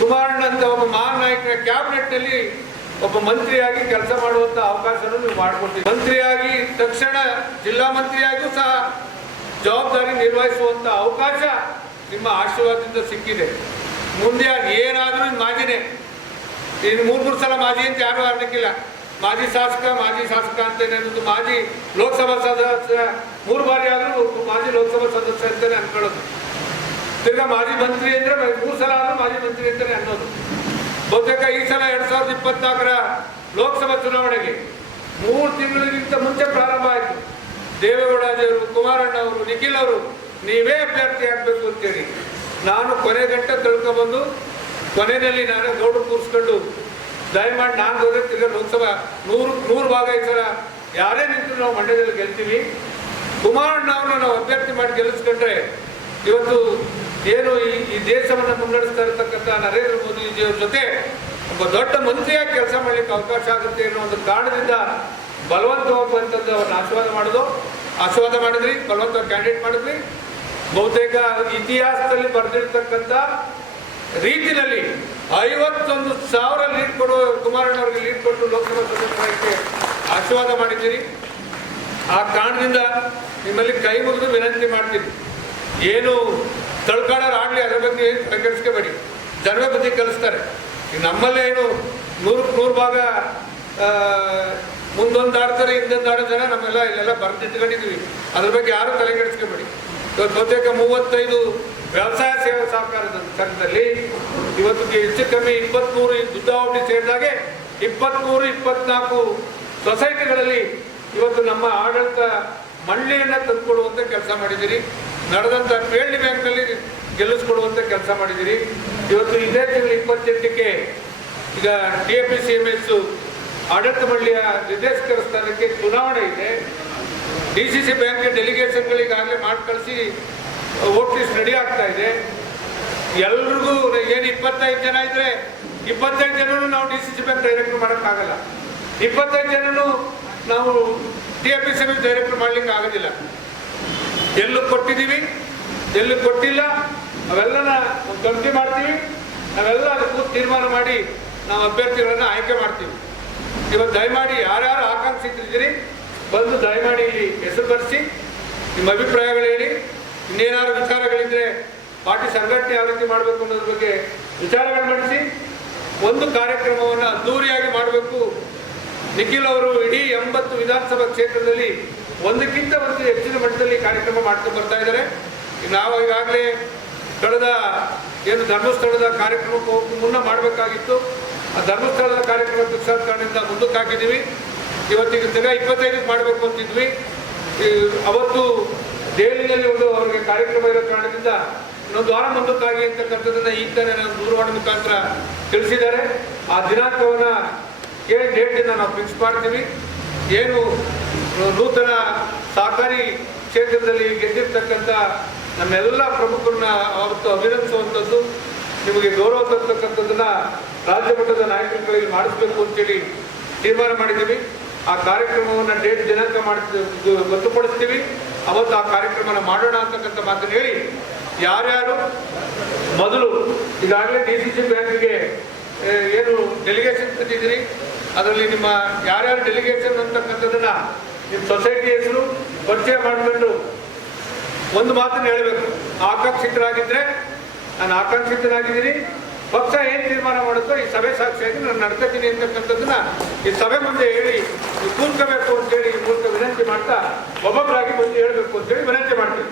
B: ಕುಮಾರಣ್ಣಂತ ಒಬ್ಬ ಮಹಾನ್ ನಾಯಕರ ಕ್ಯಾಬಿನೆಟ್ನಲ್ಲಿ ಒಬ್ಬ ಮಂತ್ರಿಯಾಗಿ ಕೆಲಸ ಮಾಡುವಂತ ಅವಕಾಶವನ್ನು ನೀವು ಮಾಡಿಕೊಡ್ತೀವಿ ಮಂತ್ರಿಯಾಗಿ ತಕ್ಷಣ ಜಿಲ್ಲಾ ಮಂತ್ರಿಯಾಗಿಯೂ ಸಹ ಜವಾಬ್ದಾರಿ ನಿರ್ವಹಿಸುವಂತ ಅವಕಾಶ ನಿಮ್ಮ ಆಶೀರ್ವಾದದಿಂದ ಸಿಕ್ಕಿದೆ. ಮುಂದೆ ಅದು ಏನಾದರೂ ಮಾಜಿನೇ. ಇನ್ನು ಮೂರು ಮೂರು ಸಲ ಮಾಜಿ ಅಂತ ಯಾರು ಅನ್ನಕ್ಕಿಲ್ಲ ಮಾಜಿ ಶಾಸಕ ಮಾಜಿ ಶಾಸಕ ಅಂತ ಅನ್ನೋದು ಮಾಜಿ ಲೋಕಸಭಾ ಸದಸ್ಯ, ಮೂರು ಬಾರಿ ಆದರೂ ಮಾಜಿ ಲೋಕಸಭಾ ಸದಸ್ಯ ಅಂತಲೇ ಅನ್ಕೊಳ್ಳೋದು. ತಿರ್ಗಾ ಮಾಜಿ ಮಂತ್ರಿ ಅಂದರೆ ಮೂರು ಸಲ ಆದರೂ ಮಾಜಿ ಮಂತ್ರಿ ಅಂತಲೇ ಅನ್ನೋದು. ಬಹುತೇಕ ಈ ಸಲ ಎರಡು ಸಾವಿರದ ಇಪ್ಪತ್ನಾಲ್ಕರ ಲೋಕಸಭಾ ಚುನಾವಣೆಗೆ ಮೂರು ತಿಂಗಳಿಗಿಂತ ಮುಂಚೆ ಪ್ರಾರಂಭ ಆಯಿತು. ದೇವೇಗೌಡಾಜಿಯವರು ಕುಮಾರಣ್ಣ ಅವರು, ನಿಖಿಲ್ ಅವರು ನೀವೇ ಅಭ್ಯರ್ಥಿ ಆಗಬೇಕು ಅಂತೇಳಿ. ನಾನು ಕೊನೆ ಗಂಟೆ ತಿಳ್ಕೊಬಂದು ಕೊನೆಯಲ್ಲಿ ನಾನೇ ಗೌಡ್ರು ಕೂರಿಸ್ಕೊಂಡು, ದಯಮಾಡಿ ನಾನು ಹೋದ್ರೆ ತಿರ್ಗ ಲೋಕಸಭಾ ನೂರು ನೂರು ಭಾಗ ಈ ಸಲ ಯಾರೇ ನಿಂತು ನಾವು ಮಂಡ್ಯದಲ್ಲಿ ಗೆಲ್ತೀವಿ. ಕುಮಾರಣ್ಣ ಅವ್ರನ್ನ ನಾವು ಅಭ್ಯರ್ಥಿ ಮಾಡಿ ಗೆಲ್ಲಿಸ್ಕೊಂಡ್ರೆ ಇವತ್ತು ಏನು ಈ ಈ ದೇಶವನ್ನು ಮುನ್ನಡೆಸ್ತಾ ಇರತಕ್ಕಂಥ ನರೇಂದ್ರ ಮೋದಿಜಿಯವ್ರ ಜೊತೆ ಒಬ್ಬ ದೊಡ್ಡ ಮಂತ್ರಿಯಾಗಿ ಕೆಲಸ ಮಾಡಲಿಕ್ಕೆ ಅವಕಾಶ ಆಗುತ್ತೆ ಅನ್ನೋ ಒಂದು ಕಾರಣದಿಂದ ಬಲವಂತವಾಗುವಂಥದ್ದು ಅವ್ರನ್ನ ಆಶೀರ್ವಾದ ಮಾಡೋದು. ಆಶೀರ್ವಾದ ಮಾಡಿದ್ರಿ, ಬಲವಂತವಾಗಿ ಕ್ಯಾಂಡಿಡೇಟ್ ಮಾಡಿದ್ರಿ. ಬಹುತೇಕ ಇತಿಹಾಸದಲ್ಲಿ ಬರೆದಿರ್ತಕ್ಕಂಥ ರೀತಿನಲ್ಲಿ ಐವತ್ತೊಂದು ಸಾವಿರ ಲೀಡ್ ಕೊಡುವ ಕುಮಾರಣ್ಣವರಿಗೆ ಲೀಡ್ ಕೊಟ್ಟು ಲೋಕಸಭಾ ಸದಸ್ಯರಾಗಿ ಆಶೀರ್ವಾದ ಮಾಡಿದ್ದೀರಿ. ಆ ಕಾರಣದಿಂದ ನಿಮ್ಮಲ್ಲಿ ಕೈ ಮುಗಿದು ವಿನಂತಿ ಮಾಡ್ತೀನಿ. ಏನು ತಳ್ಕಾಡೋರು ಆಗಲಿ, ಅದರ ಬಗ್ಗೆ ಏನು ತಲೆಕೆಡಿಸ್ಕೋಬೇಡಿ ಜನವೇ ಬಗ್ಗೆ ಕಲಿಸ್ತಾರೆ. ನಮ್ಮಲ್ಲೇ ಏನು ನೂರು ನೂರು ಭಾಗ ಮುಂದೊಂದು ಆಡ್ತಾರೆ, ಹಿಂದೊಂದು ಆಡೋ ಜನ ನಮ್ಮೆಲ್ಲ ಇಲ್ಲೆಲ್ಲ ಬರೆದಿಟ್ಕೊಂಡಿದ್ವಿ ಅದ್ರ ಬಗ್ಗೆ ಯಾರು ತಲೆ ಕೆಡಿಸ್ಕೋಬೇಡಿ ಇವತ್ತು ಬಹುತೇಕ ಮೂವತ್ತೈದು ವ್ಯವಸಾಯ ಸೇವಾ ಸಹಕಾರದ ಸಂಘದಲ್ಲಿ ಇವತ್ತು ಹೆಚ್ಚು ಕಮ್ಮಿ ಇಪ್ಪತ್ತ್ಮೂರು ದುಡ್ಡಾವಟಿ ಸೇರಿದಾಗೆ ಇಪ್ಪತ್ತ್ಮೂರು ಇಪ್ಪತ್ನಾಲ್ಕು ಸೊಸೈಟಿಗಳಲ್ಲಿ ಇವತ್ತು ನಮ್ಮ ಆಡಳಿತ ಮಳ್ಳಿಯನ್ನು ತಂದುಕೊಡುವಂಥ ಕೆಲಸ ಮಾಡಿದ್ದೀರಿ. ನಡೆದಂಥ ಪೇಳ್ಳಿ ಬ್ಯಾಂಕ್ನಲ್ಲಿ ಗೆಲ್ಲಿಸ್ಕೊಡುವಂಥ ಕೆಲಸ ಮಾಡಿದ್ದೀರಿ. ಇವತ್ತು ಇದೇ ತಿಂಗಳು ಇಪ್ಪತ್ತೆಂಟಕ್ಕೆ ಈಗ T A P C M S ಆಡಳಿತ ಮಂಡಳಿಯ ನಿರ್ದೇಶಕರ ಸ್ಥಾನಕ್ಕೆ ಚುನಾವಣೆ ಇದೆ. ಡಿ ಸಿ ಸಿ ಬ್ಯಾಂಕ್ ಡೆಲಿಗೇಷನ್ಗಳಿಗಾಗಲೇ ಮಾಡಿ ಕಳಿಸಿ, ವೋಟ್ ಲಿಸ್ಟ್ ರೆಡಿ ಆಗ್ತಾ ಇದೆ. ಎಲ್ರಿಗೂ ಏನು ಇಪ್ಪತ್ತೈದು ಜನ ಇದ್ರೆ ಇಪ್ಪತ್ತೈದು ಜನನು ನಾವು D C C bank direct ಮಾಡೋಕ್ಕಾಗಲ್ಲ. ಇಪ್ಪತ್ತೈದು ಜನನು ನಾವು T F P C direct ಮಾಡ್ಲಿಕ್ಕೆ ಆಗೋದಿಲ್ಲ. ಎಲ್ಲೂ ಕೊಟ್ಟಿದ್ದೀವಿ, ಎಲ್ಲೂ ಕೊಟ್ಟಿಲ್ಲ, ಅವೆಲ್ಲನ ಕಮಿಟಿ ಮಾಡ್ತೀವಿ. ನಾವೆಲ್ಲ ಅದಕ್ಕೂ ತೀರ್ಮಾನ ಮಾಡಿ ನಾವು ಅಭ್ಯರ್ಥಿಗಳನ್ನು ಆಯ್ಕೆ ಮಾಡ್ತೀವಿ. ಇವತ್ತು ದಯಮಾಡಿ ಯಾರ್ಯಾರು ಆಕಾಂಕ್ಷಿತಿದ್ದೀರಿ ಬಂದು ದಯಮಾಡಿ ಇಲ್ಲಿ ಹೆಸರು ಬರೆಸಿ. ನಿಮ್ಮ ಅಭಿಪ್ರಾಯಗಳು ಹೇಳಿ ಇನ್ನೇನಾದ್ರು ವಿಚಾರಗಳಿದ್ರೆ ಪಾರ್ಟಿ ಸಂಘಟನೆ ಯಾವ ರೀತಿ ಮಾಡಬೇಕು ಅನ್ನೋದ್ರ ಬಗ್ಗೆ ವಿಚಾರಗಳು ಮಂಡಿಸಿ. ಒಂದು ಕಾರ್ಯಕ್ರಮವನ್ನು ಅದ್ದೂರಿಯಾಗಿ ಮಾಡಬೇಕು. ನಿಖಿಲ್ ಅವರು ಇಡೀ ಎಂಬತ್ತು ವಿಧಾನಸಭಾ ಕ್ಷೇತ್ರದಲ್ಲಿ ಒಂದಕ್ಕಿಂತ ಒಂದು ಹೆಚ್ಚಿನ ಮಟ್ಟದಲ್ಲಿ ಕಾರ್ಯಕ್ರಮ ಮಾಡ್ಕೊಂಡು ಬರ್ತಾ ಇದ್ದಾರೆ. ನಾವು ಈಗಾಗಲೇ ಕಳೆದ ಏನು ಧರ್ಮಸ್ಥಳದ ಕಾರ್ಯಕ್ರಮಕ್ಕೆ ಮುನ್ನ ಮಾಡಬೇಕಾಗಿತ್ತು. ಆ ಧರ್ಮಸ್ಥಳದ ಕಾರ್ಯಕ್ರಮ ಫಿಕ್ಸಾದ ಕಾರಣದಿಂದ ಮುಂದಕ್ಕೆ ಹಾಕಿದ್ದೀವಿ ಇವತ್ತಿಗೆ ದಿನ ಇಪ್ಪತ್ತೈದಕ್ಕೆ ಮಾಡಬೇಕು ಅಂತಿದ್ವಿ. ಅವತ್ತು ದೆಹಲಿಯಲ್ಲಿ ಒಂದು ಅವರಿಗೆ ಕಾರ್ಯಕ್ರಮ ಇರೋ ಕಾರಣದಿಂದ ಇನ್ನೊಂದು ವಾರ ಮುಂದಕ್ಕಾಗಿ ಅಂತಕ್ಕಂಥದ್ದನ್ನ ಈ ತಾನೇ ನಾವು ದೂರವಾಣಿ ಮುಖಾಂತರ ತಿಳಿಸಿದ್ದಾರೆ. ಆ ದಿನಾಂಕವನ್ನ ಏನು ಡೇಟನ್ನು ನಾವು ಫಿಕ್ಸ್ ಮಾಡ್ತೀವಿ. ಏನು ನೂತನ ಸಹಕಾರಿ ಕ್ಷೇತ್ರದಲ್ಲಿ ಗೆದ್ದಿರ್ತಕ್ಕಂಥ ನಮ್ಮೆಲ್ಲ ಪ್ರಮುಖರನ್ನ ಅವತ್ತು ಅಭಿನಂದಿಸುವಂಥದ್ದು, ನಿಮಗೆ ಗೌರವ ತರ್ತಕ್ಕಂಥದ್ದನ್ನ ರಾಜ್ಯ ಮಟ್ಟದ ನಾಯಕರುಗಳಲ್ಲಿ ಮಾಡಿಸ್ಬೇಕು ಅಂತೇಳಿ ತೀರ್ಮಾನ ಮಾಡಿದ್ದೀವಿ. ಆ ಕಾರ್ಯಕ್ರಮವನ್ನು ಡೇಟ್ ದಿನಾಂಕ ಮಾಡಿ ಗೊತ್ತುಪಡಿಸ್ತೀವಿ. ಅವತ್ತು ಆ ಕಾರ್ಯಕ್ರಮನ ಮಾಡೋಣ ಅಂತಕ್ಕಂಥ ಮಾತನ್ನು ಹೇಳಿ, ಯಾರ್ಯಾರು ಮೊದಲು ಈಗಾಗಲೇ ಡಿ ಸಿ ಸಿ ಬ್ಯಾಂಕ್ಗೆ ಏನು ಡೆಲಿಗೇಷನ್ ತಂದಿದ್ದೀರಿ ಅದರಲ್ಲಿ ನಿಮ್ಮ ಯಾರ್ಯಾರು ಡೆಲಿಗೇಷನ್ ಅಂತಕ್ಕಂಥದ್ದನ್ನ ನಿಮ್ಮ ಸೊಸೈಟಿ ಹೆಸರು ಪರಿಚಯ ಮಾಡಿಕೊಂಡು ಒಂದು ಮಾತನ್ನು ಹೇಳಬೇಕು. ಆಕಾಂಕ್ಷಿತರಾಗಿದ್ದರೆ ನಾನು ಆಕಾಂಕ್ಷಿತನಾಗಿದ್ದೀನಿ. ಪಕ್ಷ ಏನು ತೀರ್ಮಾನ ಮಾಡುತ್ತೋ ಈ ಸಭೆ ಸಾಕ್ಷಿಯಾಗಿ ನಾನು ನಡ್ಕೊತೀನಿ ಅಂತಕ್ಕಂಥದ್ದನ್ನ ಈ ಸಭೆ ಮುಂದೆ ಹೇಳಿ ಕೂತ್ಕೋಬೇಕು ಅಂತೇಳಿ ಈ ಮೂಲಕ ವಿನಂತಿ ಮಾಡ್ತಾ ಒಬ್ಬೊಬ್ಬರಾಗಿ ಬಂದು ಹೇಳಬೇಕು ಅಂತೇಳಿ ವಿನಂತಿ ಮಾಡ್ತೀನಿ?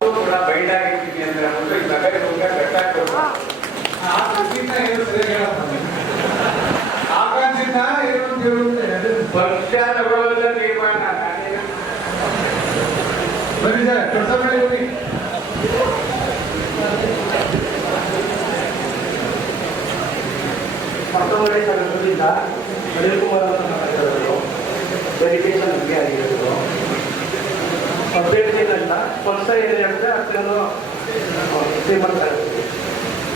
C: ಪಕ್ಷ ತಗೊಳ್ಳೋದ ತೀರ್ಮಾನ ಬನ್ನಿ ಸರ್ ಕೆಲಸ ಮಾಡಿ ಹೋಗಿ
D: ಸಂಘದಿಂದ ಅನಿಲ್ ಕುಮಾರ್ ಅವರು ಮಾತಾಡಿದರು ಡೆಲಿಗೇಷನ್ ಬಗ್ಗೆ ಆಗಿರೋದು ಅಭ್ಯರ್ಥಿಗಳನ್ನ ಪಕ್ಷ ಏನೇ ಅಂದರೆ ಅದನ್ನು ಶ್ರೀಮಂತ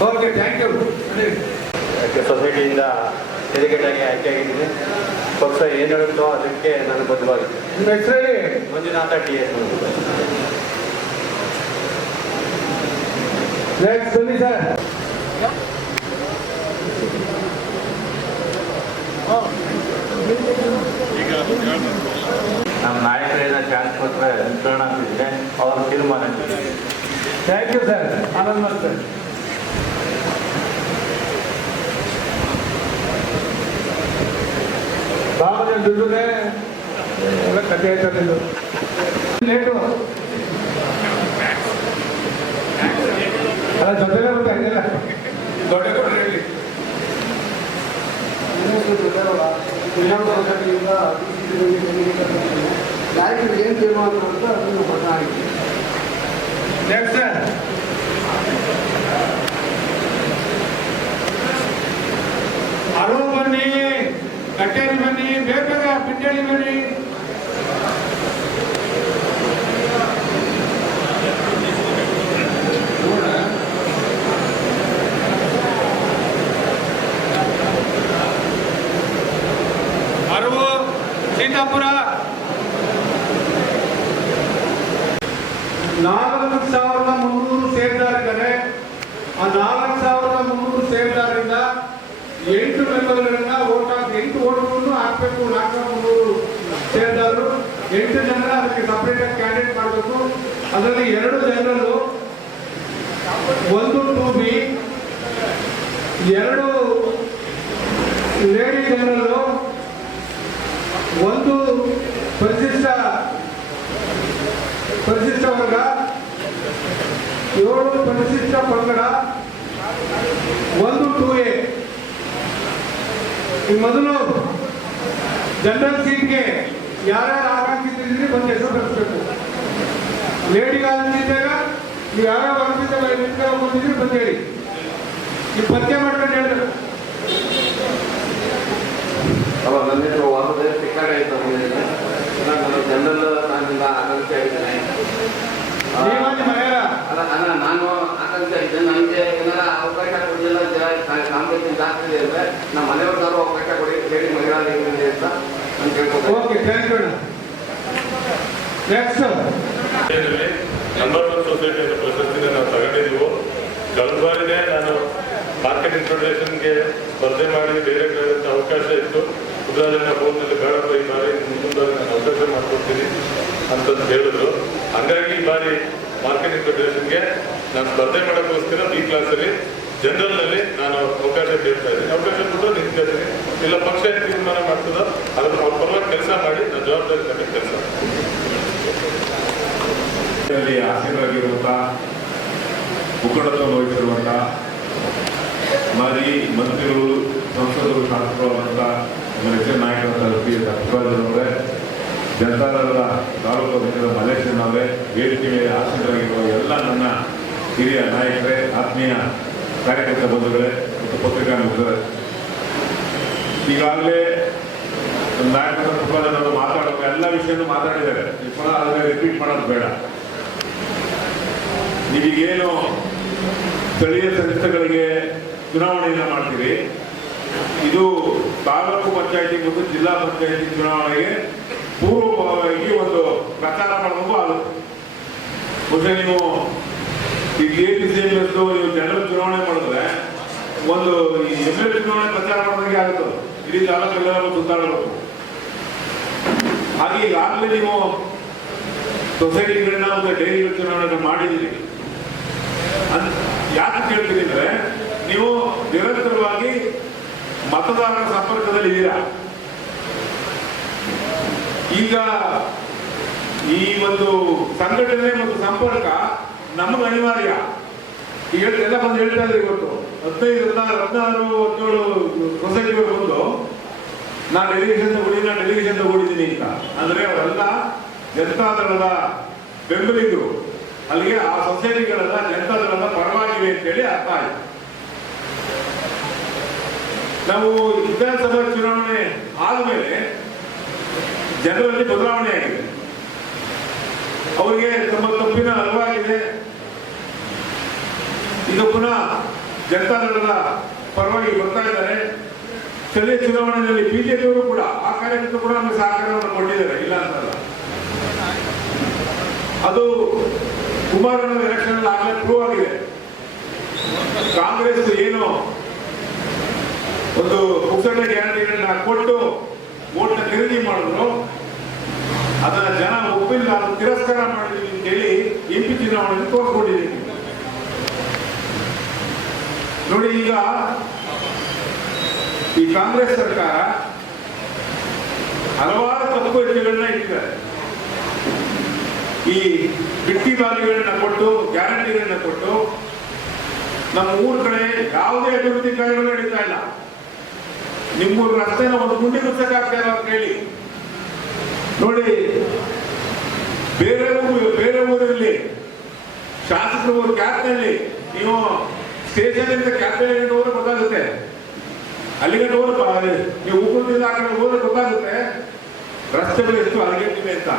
C: ಓಕೆ ಥ್ಯಾಂಕ್ ಯು
E: ಸೊಸೈಟಿಯಿಂದ ಡೆಲಿಗೇಟ್ ಆಗಿ ಆಯ್ಕೆಯಾಗಿದ್ದೀನಿ ಪಕ್ಷ ಏನು ಹೇಳುತ್ತೋ ಅದಕ್ಕೆ ನಾನು ಬದ್ಧವಾಗಿದೆ
C: ನಿಮ್ಮ ಹೆಸರು
E: ಮಂಜುನಾಥ ಟಿ ಎಸ್
C: ನೆಕ್ಸ್ಟ್ ಬನ್ನಿ ಸರ್.
E: ನಮ್ಮ ನಾಯಕರಿಂದ ಚಾನ್ಸ್ ಕೊಟ್ಟರೆ ನಿಂತ್ಕೊಳ್ಳೋಣ ಅವರ ತೀರ್ಮಾನ
C: thank you sir Anand sir ಬಾಬಾ ದುಡ್ಡುನೇ ಎಲ್ಲ ಇದು. ಲೇಟು ಅಲ್ಲ, ಜೊತೆಲೇ ಬರ್ತಾ ಇದೆಯಲ್ಲ
B: ದೊಡ್ಡ ಕೊಟ್ಟರೆ ಹೇಳಿ
D: ನಾಯಕರು ಏನು ತೀರ್ಮಾನ ಮಾಡುತ್ತೋ ಅದನ್ನು ಬದಲಾಗಿ
C: ನೆಕ್ಸ್ಟ್ ಸರ್ ಅರು ಬನ್ನಿ ಕಟ್ಟೇರಿ ಬನ್ನಿ ಬೇಗ ಬೇಗ ಪಿಂಡೇಳಿ ಬನ್ನಿ
B: ಸೀತಾಪುರ
C: ನಾಲ್ಕು ಸಾವಿರದ ಮುನ್ನೂರು ಸೇರ್ದಾರಿದ್ದಾರೆ. ಆ ನಾಲ್ಕು ಸಾವಿರದ ಮುನ್ನೂರು ಸೇರ್ದಾರಿಂದ ಎಂಟು ಮೆಂಬರ್ಗಳನ್ನ ಓಟ್ ಹಾಕಿ, ಎಂಟು ಓಟ್ಗಳನ್ನು ಹಾಕಬೇಕು, ನಾಲ್ಕು ಮುನ್ನೂರು ಸೇರಿದಾರು ಎಂಟು ಜನರ ಅದಕ್ಕೆ ಸಪ್ರೇಟ್ ಆಗಿ ಕ್ಯಾಂಡಿಡೇಟ್ ಮಾಡಬೇಕು. ಅದರಲ್ಲಿ ಎರಡು ಜನರಲ್ಲು ಒಂದು ಟೂ ಬಿ, ಎರಡು ಲೇಡಿ ಜನರಲ್ಲು ಒಂದು ಪರಿಶಿಷ್ಟ ಪರಿಶಿಷ್ಟ ವರ್ಗ ಏಳು ಪರಿಶಿಷ್ಟ ಪಂಗಡ, ಒಂದು ಟೂ ಎ ಈ ಮೊದಲು ಜನರಲ್ ಸೀಟ್ಗೆ ಯಾರ್ಯಾರು ಆಗಾಕಿದ್ದೀರಿ ಬಂದು ಹೆಸರು ಕಳಿಸ್ಬೇಕು. ಲೇಡಿಗೆ ಆಕಾಂಕ್ಷಿದ್ದಾಗ ನೀವು ಯಾರ್ಯಾರು ನಿಂತ್ಕೊಂಡು ಬಂದಿದ್ರಿ ಬಂದು ಹೇಳಿ. ನೀವು ಪತ್ತೆ ಮಾಡ್ಕೊಂಡು ಹೇಳಿದ್ರು.
E: ಅವ ನನ್ನ ಹೆಸರು ವಾಸುದೇವ್ ಪಿಕ್ಕಾಡೆ ಅಂತ ನಾನು ಜನರಲ್ ನಾನಿಂದ ಆಕಾಂಕ್ಷೆ ಅಲ್ಲ ಅಲ್ಲ ನಾನು ನನಗೆ ಏನಾರ ಅವಕಾಶ ಕೊಡಲಿಲ್ಲ ಜಾಸ್ತಿ ಇದೆ ಅಂದರೆ ನಮ್ಮ ಮನೆಯವ್ರಿಗಾರು ಅವಕಾಶ ಕೊಡಿ ಹೇಳಿ ಮಹಿಳಾ ಅಂತ ನಾನು ಕೇಳ್ಕೊತೀನಿ
C: ಓಕೆ ಥ್ಯಾಂಕ್ ಯು ನೆಕ್ಸ್ಟ್
F: ಇದರಲ್ಲಿ ನಂಬರ್ ಒನ್ ಸೊಸೈಟಿ ಅನ್ನೋ ಪ್ರಶಸ್ತಿನ ನಾವು ತಗೊಂಡಿದ್ದೀವೋ ಕಳೆದ ಬಾರಿನೇ ನಾನು ಮಾರ್ಕೆಟ್ ಇಂಟ್ರೊಡಕ್ಷನ್ಗೆ ಸ್ಪರ್ಧೆ ಮಾಡಿ ಬೇರೆ ಕಡೆ ಅವಕಾಶ ಇತ್ತು ಉದಾಹರಣೆ ಫೋನಲ್ಲಿ ಬೇಡಪ್ಪ ಈ ಬಾರಿ ಮುಂದಿನ ಬಾರಿ ನಾನು ಅವಕಾಶ ಮಾಡ್ಕೊಡ್ತೀನಿ ಅಂತಂದು ಹೇಳಿದ್ರು ಹಂಗಾಗಿ ಈ ಬಾರಿ ಮಾರ್ಕೆಟಿಂಗ್ ಫೆಡರೇಷನ್ಗೆ ನಾನು ಸ್ಪರ್ಧೆ ಮಾಡೋಕ್ಕೋಸ್ಕರ ಬಿ ಕ್ಲಾಸಲ್ಲಿ ಜನರಲ್ನಲ್ಲಿ ನಾನು ಅವಕಾಶ ಕೇಳ್ತಾ ಇದ್ದೀನಿ. ಅವಕಾಶ ಕೊಟ್ಟು ಇದ್ದೀನಿ. ಇಲ್ಲ, ಪಕ್ಷ ಏನು ತೀರ್ಮಾನ ಮಾಡ್ತದೋ ಅದನ್ನು ಅವ್ರ ಪರವಾಗಿ ಕೆಲಸ ಮಾಡಿ ನಾನು ಜವಾಬ್ದಾರಿ ತಗೊಂಡು ಕೆಲಸ
G: ಆಸೀನರಾಗಿರುವಂಥ ಮುಖಂಡತ್ವ ವಹಿಸಿರುವಂಥ ಮಾಜಿ ಮಂತ್ರಿಗಳು, ಸಂಸದರು, ಶಾಸಕರು ನಮ್ಮ ಹೆಚ್ಚಿನ ನಾಯಕರಾದ ಪಿ ಎಸ್ ಜನತಾದಳದ ತಾಲೂಕು ಅಧ್ಯಕ್ಷರ ಮಲ್ಲೇಶಣ್ಣವರೇ ವೇದಿಕೆ ಮೇಲೆ ಆಸೀನರಾಗಿರುವ ಎಲ್ಲ ನನ್ನ ಹಿರಿಯ ನಾಯಕರೇ, ಆತ್ಮೀಯ ಕಾರ್ಯಕರ್ತ ಬಂಧುಗಳೇ ಮತ್ತು ಪತ್ರಿಕಾ ಮಿತ್ರರೇ ಈಗಾಗಲೇ ನಾಯಕರ ಕೃಪಾದವರು ಮಾತಾಡುವ ಎಲ್ಲ ವಿಷಯನೂ ಮಾತಾಡಿದ್ದಾರೆ. ಪುನಃ ಅದನ್ನ ರಿಪೀಟ್ ಮಾಡೋದು ಬೇಡ. ನೀವೀಗೇನು ಸ್ಥಳೀಯ ಸಂಸ್ಥೆಗಳಿಗೆ ಚುನಾವಣೆಯನ್ನು ಮಾಡ್ತೀರಿ? ಇದು ತಾಲೂಕು ಪಂಚಾಯಿತಿ ಮತ್ತು ಜಿಲ್ಲಾ ಪಂಚಾಯಿತಿ ಚುನಾವಣೆಗೆ ಪೂರ್ವಭಾವವಾಗಿ ಒಂದು ಪ್ರಚಾರ ಮಾಡೋದು ಅದು ಬಹುಶಃ ನೀವು ಈ ಕೆ ಪಿ ಸಿ ನೀವು ಜನರಲ್ ಚುನಾವಣೆ ಮಾಡಿದ್ರೆ ಒಂದು ಈ ಎಲ್ ಚುನಾವಣೆ ಪ್ರಚಾರ ಮಾಡೋದಕ್ಕೆ ಆಗುತ್ತೆ ಇಡೀ ಎಲ್ಲರೂ ಸುತ್ತಾಡಬೇಕು. ಹಾಗೆ ಈಗಾಗಲೇ ನೀವು ಸೊಸೈಟಿಗಳನ್ನ ಒಂದು ಡೈರಿ ಚುನಾವಣೆ ಮಾಡಿದ್ದೀರಿ. ಯಾಕೆ ಕೇಳ್ತೀನಿ ಅಂದ್ರೆ ನೀವು ನಿರಂತರವಾಗಿ ಮತದಾರರ ಸಂಪರ್ಕದಲ್ಲಿ ಇದ್ದೀರಾ? ಈಗ ಈ ಒಂದು ಸಂಘಟನೆ ಮತ್ತು ಸಂಪರ್ಕ ನಮಗೆ ಅನಿವಾರ್ಯ. ಈಗ ಎಲ್ಲ ಬಂದು ಹೇಳ್ತಾ ಇದ್ದಾರೆ ಇವತ್ತು. ಹದಿನೈದು, ಹದಿನಾರು ಹದಿನೇಳು ಸೊಸೈಟಿಗಳು ಬಂದು ನಾನು ಡೆಲಿಗೇಷನ್ ತಗೊಳ್ಳಿ ನಾನು ಡೆಲಿಗೇಷನ್ ತಗೊಂಡಿದ್ದೀನಿ ಅಂತ. ಅಂದ್ರೆ ಅವರೆಲ್ಲ ಜನತಾದಳದ ಬೆಂಬಲಿಗರು. ಅಲ್ಲಿಗೆ ಆ ಸೊಸೈಟಿಗಳೆಲ್ಲ ಜನತಾದಳದ ಪರವಾಗಿವೆ ಅಂತೇಳಿ ಅರ್ಥ ಆಯ್ತು. ನಾವು ವಿಧಾನಸಭಾ ಚುನಾವಣೆ ಆದಮೇಲೆ ಜನರಲ್ಲಿ ಬದಲಾವಣೆ ಆಗಿದೆ. ಅವರಿಗೆ ತಮ್ಮ ತಪ್ಪಿನ ಅರಿವಾಗಿದೆ. ಈಗ ಪುನಃ ಜನತಾದಳದ ಪರವಾಗಿ ಬರ್ತಾ ಇದ್ದಾರೆ. ಸ್ಥಳೀಯ ಚುನಾವಣೆಯಲ್ಲಿ ಬಿಜೆಪಿಯವರು ಕೂಡ, ಆ ಕಾರ್ಯಕ್ರಮ ಕೂಡ ನಮಗೆ ಸಹಕಾರವನ್ನು ಕೊಟ್ಟಿದ್ದಾರೆ, ಇಲ್ಲ ಅಂತಲ್ಲ. ಅದು ಕುಮಾರಣ್ಣ ಎಲೆಕ್ಷನ್ ಆಗಲೇ ಪ್ರೂವ್ ಆಗಿದೆ. ಕಾಂಗ್ರೆಸ್ ಏನು ಒಂದು ಪುಕ್ಸಟ ಗ್ಯಾರಂಟಿಗಳನ್ನ ಕೊಟ್ಟು ಓಟ್ನ ಖರೀದಿ ಮಾಡಿದ್ರು. ಅದನ್ನ ಜನ ಒಪ್ಪಿಲ್ಲ ನಾನು ತಿರಸ್ಕಾರ ಹೇಳಿ ಅಂತೇಳಿ ಎಂಪಿ ಚುನಾವಣೆಯನ್ನು ತೋರ್ಸ್ಕೊಂಡಿದ್ದೀನಿ ನೋಡಿ ಈಗ ಈ ಕಾಂಗ್ರೆಸ್ ಸರ್ಕಾರ ಹಲವಾರು ತಪ್ಪು ಹೆಜ್ಜೆಗಳನ್ನ ಇಟ್ಟಿದ್ದಾರೆ. ಈ ಬಿಟ್ಟಿ ಬಾಲಿಗಳನ್ನ ಕೊಟ್ಟು, ಗ್ಯಾರಂಟಿಗಳನ್ನ ಕೊಟ್ಟು ನಮ್ಮ ಊರ ಕಡೆ ಯಾವುದೇ ಅಭಿವೃದ್ಧಿ ಕಾರ್ಯಗಳು ನಡೀತಾ ಇಲ್ಲ. ನಿಮ್ಮೂರ ರಸ್ತೆನ ಒಂದು ಗುಂಡಿ ಮುಚ್ಚಕ್ಕಾಗ್ತಾ ಇಲ್ಲ ಅಂತ ಹೇಳಿ. ನೋಡಿ, ಬೇರೆ ಬೇರೆ ಊರಲ್ಲಿ ಶಾಸಕರು ಊರು ಕ್ಯಾಬ್ನಲ್ಲಿ, ನೀವು ಸ್ಟೇಷನ್ ಇಂದ ಕ್ಯಾಬ್ನಲ್ಲಿ ಹೋದ್ರೆ ಗೊತ್ತಾಗುತ್ತೆ. ಅಲ್ಲಿಗೆ ಹೋದ್ರೆ ನೀವು ಉಗುರದಿಂದ ಆ ಕಡೆ ಹೋದ್ರೆ ಗೊತ್ತಾಗುತ್ತೆ. ರಸ್ತೆಗಳು ಎಷ್ಟು ಅಲಗಟ್ಟಿವೆ ಅಂತ.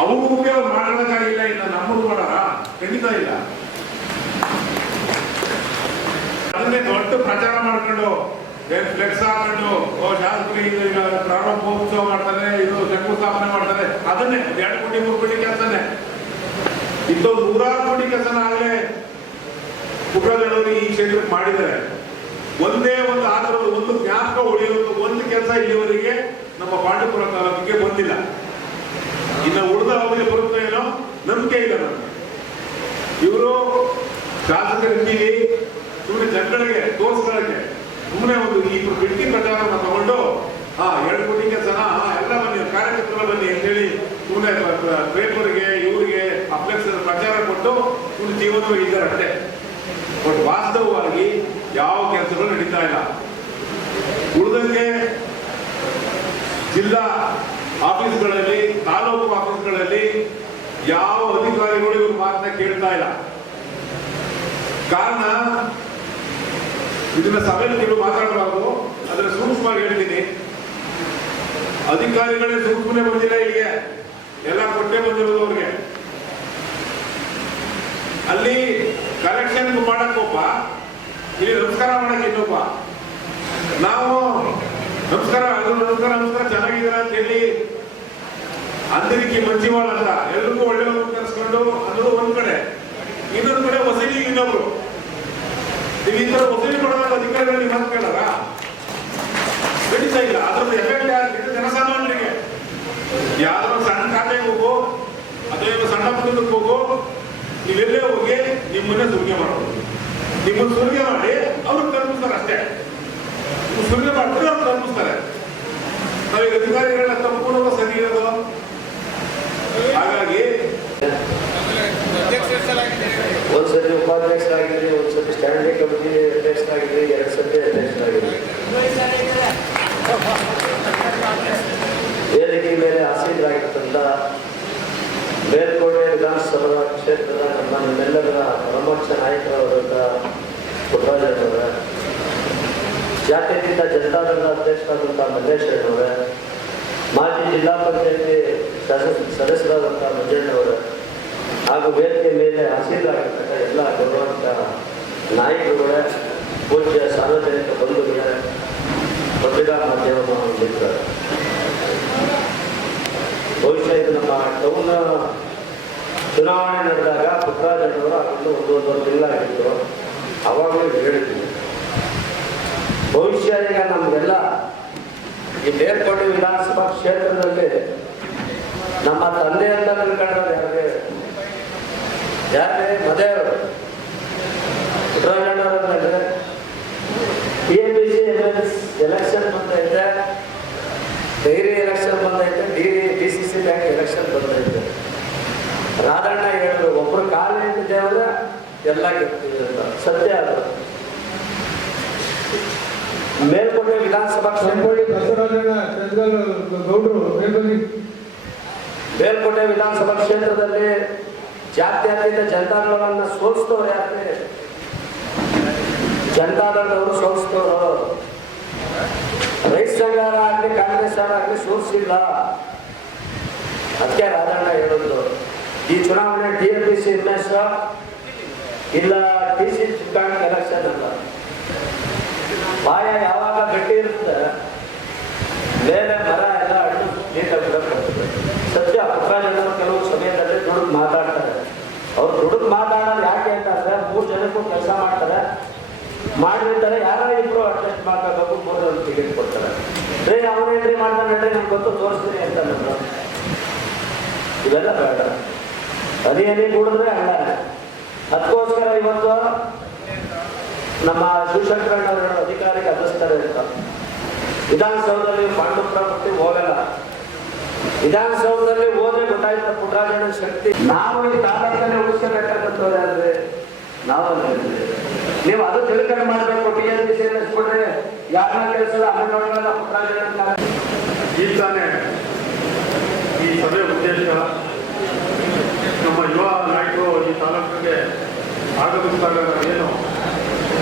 G: ಅವ್ರಿಗೂ ಉಪಯೋಗ ಮಾಡೋಕ್ಕಾಗಿಲ್ಲ ಇನ್ನು ನಮ್ಮದು ಮಾಡೋಣ ಖಂಡಿತ ಇಲ್ಲ. ಅದನ್ನೇ ದೊಡ್ಡ ಪ್ರಚಾರ ಮಾಡ್ಕೊಂಡು ಏನ್ ಫ್ಲೆಕ್ಸ್ ಹಾಕೊಂಡು ಓ ಶಾಸಕರು ಇದು ಈಗ ಪ್ರಾರಂಭೋತ್ಸವ ಮಾಡ್ತಾರೆ ಇದು ಶಂಕುಸ್ಥಾಪನೆ ಮಾಡ್ತಾರೆ ಅದನ್ನೇ ಎರಡು ಕೋಟಿ, ಮೂರು ಕೋಟಿ ಕೆಲಸನೇ. ಇಂಥವು ನೂರಾರು ಕೋಟಿ ಕೆಲಸನ ಆಗಲೇ ಕುಬ್ರದವರು ಈ ಕ್ಷೇತ್ರಕ್ಕೆ ಮಾಡಿದ್ದಾರೆ. ಒಂದೇ ಒಂದು ಆಧಾರದ ಒಂದು ಜ್ಞಾಪಕ ಉಳಿಯೋದು, ಒಂದು ಕೆಲಸ ಇಲ್ಲಿವರೆಗೆ ನಮ್ಮ ಪಾಂಡವಪುರ ತಾಲೂಕಿಗೆ ಬಂದಿಲ್ಲ. ಇನ್ನು ಉಳಿದ ಅವರಿಗೆ ಬರುತ್ತೆ ಏನೋ ನಂಬಿಕೆ ಇಲ್ಲ ನಮ್ಗೆ. ಇವರು ಶಾಸಕರಿದ್ದೀವಿ ಸುಮ್ಮನೆ ಜನಗಳಿಗೆ ತೋರಿಸ್ಕೊಳ್ಳಕ್ಕೆ ಸುಮ್ಮನೆ ಒಂದು ಈ ಬಿಡ್ತಿ ಪ್ರಚಾರವನ್ನು ತಗೊಂಡು ಆ ಎರಡು ಕೋಟಿ ಕೆಲಸನ ಎಲ್ಲ ಬನ್ನಿ ಕಾರ್ಯಕರ್ತರು ಬನ್ನಿ ಅಂತೇಳಿ ಸುಮ್ಮನೆ ಪೇಪರ್ಗೆ ಇವರಿಗೆ ಅಪ್ಲೆಕ್ಸ್ ಪ್ರಚಾರ ಕೊಟ್ಟು ಒಂದು ಜೀವನವಾಗಿ ಇದ್ದಾರೆ ಅಷ್ಟೇ. ಬಟ್ ವಾಸ್ತವವಾಗಿ ಯಾವ ಕೆಲಸಗಳು ನಡೀತಾ ಇಲ್ಲ. ಉಳಿದಂಗೆ ಜಿಲ್ಲಾ ಆಫೀಸ್ಗಳಲ್ಲಿ, ತಾಲೂಕು ಆಫೀಸ್ಗಳಲ್ಲಿ ಯಾವ ಅಧಿಕಾರಿಗಳು ಇವ್ರ ಮಾತನ್ನ ಕೇಳ್ತಾ ಇಲ್ಲ. ಕಾರಣ ಇದನ್ನ ಸಭೆಯಲ್ಲಿ ನೀವು ಮಾತಾಡಬಾರ್ದು. ಅದನ್ನ ಸೂಕ್ಷ್ಮವಾಗಿ ಹೇಳ್ತೀನಿ. ಅಧಿಕಾರಿಗಳೇ ಸೂಕ್ಷ್ಮನೆ ಬಂದಿಲ್ಲ ಇಲ್ಲಿಗೆ. ಎಲ್ಲ ಕೊಟ್ಟೆ ಬಂದಿರೋದು ಅವ್ರಿಗೆ. ಅಲ್ಲಿ ಕಲೆಕ್ಷನ್ ಮಾಡಕ್ ಒಬ್ಬ, ಇಲ್ಲಿ ನಮಸ್ಕಾರ ಮಾಡಕ್ ಇನ್ನೊಬ್ಬ. ನಾವು, ನಮಸ್ಕಾರ ಅದು ನಮಸ್ಕಾರ ನಮಸ್ಕಾರ, ಚೆನ್ನಾಗಿದ್ದೀರಾ ಅಂತ ಹೇಳಿ ಅಂದರಿಕೆ ಮಂಚಿವಾಳ ಅಂತ. ಎಲ್ರಿಗೂ ಒಳ್ಳೆಯವರು ಕರೆಸ್ಕೊಂಡು ಅನ್ನೋದು ಒಂದ್ ಕಡೆ. ಇನ್ನೊಂದ್ ಕಡೆ ವಸೂಲಿ ಇನ್ನೊಬ್ರು. ನೀವು ಈ ತರ ವಸೂಲಿ ಮಾಡೋದಾಗ ಅಧಿಕಾರಿಗಳು ಮಾತು ಕೇಳಲ್ಲ ನಡೀತಾ ಇಲ್ಲ. ಅದ್ರದ್ದು ಎಫೆಕ್ಟ್ ಯಾರಿಗೆ ಜನಸಾಮಾನ್ಯರಿಗೆ. ಯಾರು ಸಣ್ಣ ಖಾತೆಗೆ ಹೋಗು ಇವಾಗ ಸಣ್ಣ ಪುಟ್ಟದಕ್ಕೆ ಹೋಗು
H: ನಿಮ್ಮನ್ನೇ ಸುಲಿಗೆ ಮಾಡೋದು. ನಿಮ್ಮ ಸುಲಿಗೆ ಮಾಡಿ ಅವ್ರಿಗೆ ಕಲ್ಪಿಸ್ತಾರೆ ಅಷ್ಟೇ. ನೀವು ಸುಲಿಗೆ ಮಾಡ್ತಾರೆ ಅವ್ರು ಕಲ್ಪಿಸ್ತಾರೆ ನಾವೀಗ ಅಧಿಕಾರಿಗಳನ್ನ ಸಂಪೂರ್ಣ ಸರಿ ಇರೋದು. ಹಾಗಾಗಿ
D: ಒಂದ್ಸರಿ ಉಪಾಧ್ಯಕ್ಷರಾಗಿದ್ರಿ ಒಂದ್ಸತಿ ಸ್ಟ್ಯಾಂಡಿಂಗ್ ಕಮಿಟಿ ಅಧ್ಯಕ್ಷರಾಗಿದ್ರಿ ಎರಡು ಸತಿ ಅಧ್ಯಕ್ಷರಾಗಿದ್ರಿ ವೇದಿಕೆ ಮೇಲೆ ಆಸೀನರಾಗಿರ್ತಂಥ ಮೇಲ್ಕೋಟೆ ವಿಧಾನಸಭಾ ಕ್ಷೇತ್ರದ ನಮ್ಮ ನಿಮ್ಮೆಲ್ಲರ ಪರಮೋಚ್ಚ ನಾಯಕರಾದಂಥ ಪುಟ್ಟರಾಜನವರ ಜನತಾದಳದ ಅಧ್ಯಕ್ಷರಾದಂಥ ಮಲ್ಲೇಶ್ ಅಣ್ಣವರ ಮಾಜಿ ಜಿಲ್ಲಾ ಪಂಚಾಯತಿ ಸದಸ್ಯರಾದಂಥ ಮಂಜಣ್ಣವರೇ, ಹಾಗೂ ವೇದಿಕೆ ಮೇಲೆ ಹಸಿರಾಗಿರ್ತಕ್ಕ ಎಲ್ಲ ಗೌರವಂತ ನಾಯಕರುಗಳೇ, ಪೂಜ್ಯ ಸಾರ್ವಜನಿಕ ಬಂಧುಗಳೇ, ಪತ್ರಿಕಾ ಮಾಧ್ಯಮ ಮಿತ್ರರು ಬಹುಶಃ ಇದು ನಮ್ಮ ಟೌನ್ ಚುನಾವಣೆ ನಡೆದಾಗ ಪುಟ್ಟರಾಜಣ್ಣವರು ಅದನ್ನು ಒಂದು, ಒಂದೂವರೆ ತಿಂಗಳಾಗಿತ್ತು. ಅವಾಗಲೂ ಹೇಳಿದ್ವಿ ಬಹುಶಃ ಈಗ ನಮಗೆಲ್ಲ ಈ ಬೇರ್ಪಟ್ಟು ವಿಧಾನಸಭಾ ಕ್ಷೇತ್ರದಲ್ಲಿ ನಮ್ಮ ತಂದೆ ಅಂತ ತಿಳ್ಕೊಂಡ್ರೆ ಯಾರಿಗೆ? ಯಾರೇ ಮದೇವರು ಪುಟ್ಟರಾಜಣ್ಣವರಂದ್ರೆ T M B C election ಬಂದೈತೆ. ಡೈರಿ ಎಲೆಕ್ಷನ್ ಬಂದೈತೆ. D D C C bank election ಬಂದೈತೆ. ರಾಧಣ್ಣ ಹೇಳಿದ್ರು, ಒಬ್ರು ಕಾಲು ನಿಂತಿದೆ ಅಂದ್ರೆ ಎಲ್ಲ ಗೆಲ್ತೀವಿ ಅಂತ. ಸತ್ಯ ಅದು. ಮೇಲ್ಕೋಟೆ ವಿಧಾನಸಭಾ
B: ಸಂಗೊಳ್ಳಿ ಗೌಡರು
D: ಮೇಲ್ಕೋಟೆ ವಿಧಾನಸಭಾ ಕ್ಷೇತ್ರದಲ್ಲಿ ಜಾತ್ಯತೀತ ಜನತಾದಳವನ್ನ ಸೋಲಿಸ್ತವ್ರು ಯಾಕೆ ಜನತಾದಳದವರು ಸೋಲಿಸ್ತವ್ರು. ರೈತ ಸರ್ಕಾರ ಆಗಲಿ ಕಾಂಗ್ರೆಸ್ ಆಗಲಿ ಸೋಲಿಸಿಲ್ಲ. ಅದಕ್ಕೆ ರಾಜಣ್ಣ ಹೇಳೋದು. ಈ ಚುನಾವಣೆ ಟಿ ಎಂ ಪಿ ಸಿ ಇಲ್ಲ ಟಿ ಸಿ ಬ್ಯಾಂಕ್ ಎಲೆಕ್ಷನ್ ಅಲ್ಲ. ಬಾಯ ಯಾವಾಗ ಗಟ್ಟಿ ಇರುತ್ತೆ ಬೇರೆ ಮರ ಎಲ್ಲ ಹಣ್ಣು ನೀಟಾಗಿ ಸತ್ಯ ಪುಟ್ಟರಾಜಣ್ಣವರು ಕೆಲವು ಸಮಯದಲ್ಲಿ ದುಡ್ಡು ಮಾತಾಡ್ತಾರೆ. ಅವ್ರು ದುಡ್ಡು ಮಾತಾಡೋದು ಯಾಕೆ ಅಂತಂದ್ರೆ ಮೂರು ಜನಕ್ಕೂ ಕೆಲಸ ಮಾಡ್ತಾರೆ. ಮಾಡಿರ್ತಾರೆ, ಯಾರು ಇಬ್ರು ಮಾಡ್ಕೋಬೇಕು, ಮೂರು ಜನ ಟಿಕೆಟ್ ಕೊಡ್ತಾರೆ. ಎಂಟ್ರಿ ಮಾಡ್ತಾನೆ ನಡ್ರಿ ನಂಗೆ ಗೊತ್ತು, ತೋರಿಸ್ತೀನಿ ಅಂತ ನಾನು ಇವೆಲ್ಲ ಬೇಡ. ಅದೇ ಅದೇ ಕೂಡಿದ್ರೆ ಅಲ್ಲ. ಅದಕ್ಕೋಸ್ಕರ ಇವತ್ತು ನಮ್ಮ ಶಿವಶಂಕರಣ್ಣವರು ಅಧಿಕಾರಿಗೆ ಅಧಿಸ್ತಾರೆ ಅಂತ. ವಿಧಾನಸೌಧದಲ್ಲಿ ಪಾಂಡುಪುರ ಬಿಟ್ಟು ಹೋಗಲ್ಲ. ವಿಧಾನಸೌಧದಲ್ಲಿ ಹೋದ್ರೆ ಗೊತ್ತಾಯ್ತ ಪುಟ್ಟರಾಜನ ಶಕ್ತಿ. ನಾವು ಈ ತಾಲೂಕಲ್ಲಿ ಉಳಿಸ್ಕೋಬೇಕಾದಂತವ್ರೆ ಅಂದ್ರೆ ನಾವು. ನೀವು ಅದು ತಿಳ್ಕೊಂಡು ಮಾಡಬೇಕು, ಟಿ ಎನ್ ಬಿ ಸೇರಿಸ್ಕೊಂಡ್ರೆ ಯಾರನ್ನ ಕೆಲಸದ ಅಂಗನವಾಡಿಗಳ ಪುಟ್ಟರಾಜನ
H: ಈ ಈ ಸಭೆ ಉದ್ದೇಶ. ನಮ್ಮ ಯುವ ನಾಯಕರು ಈ ತಾಲೂಕಿಗೆ ಆಗಮಿಸಿದಾಗ ಏನು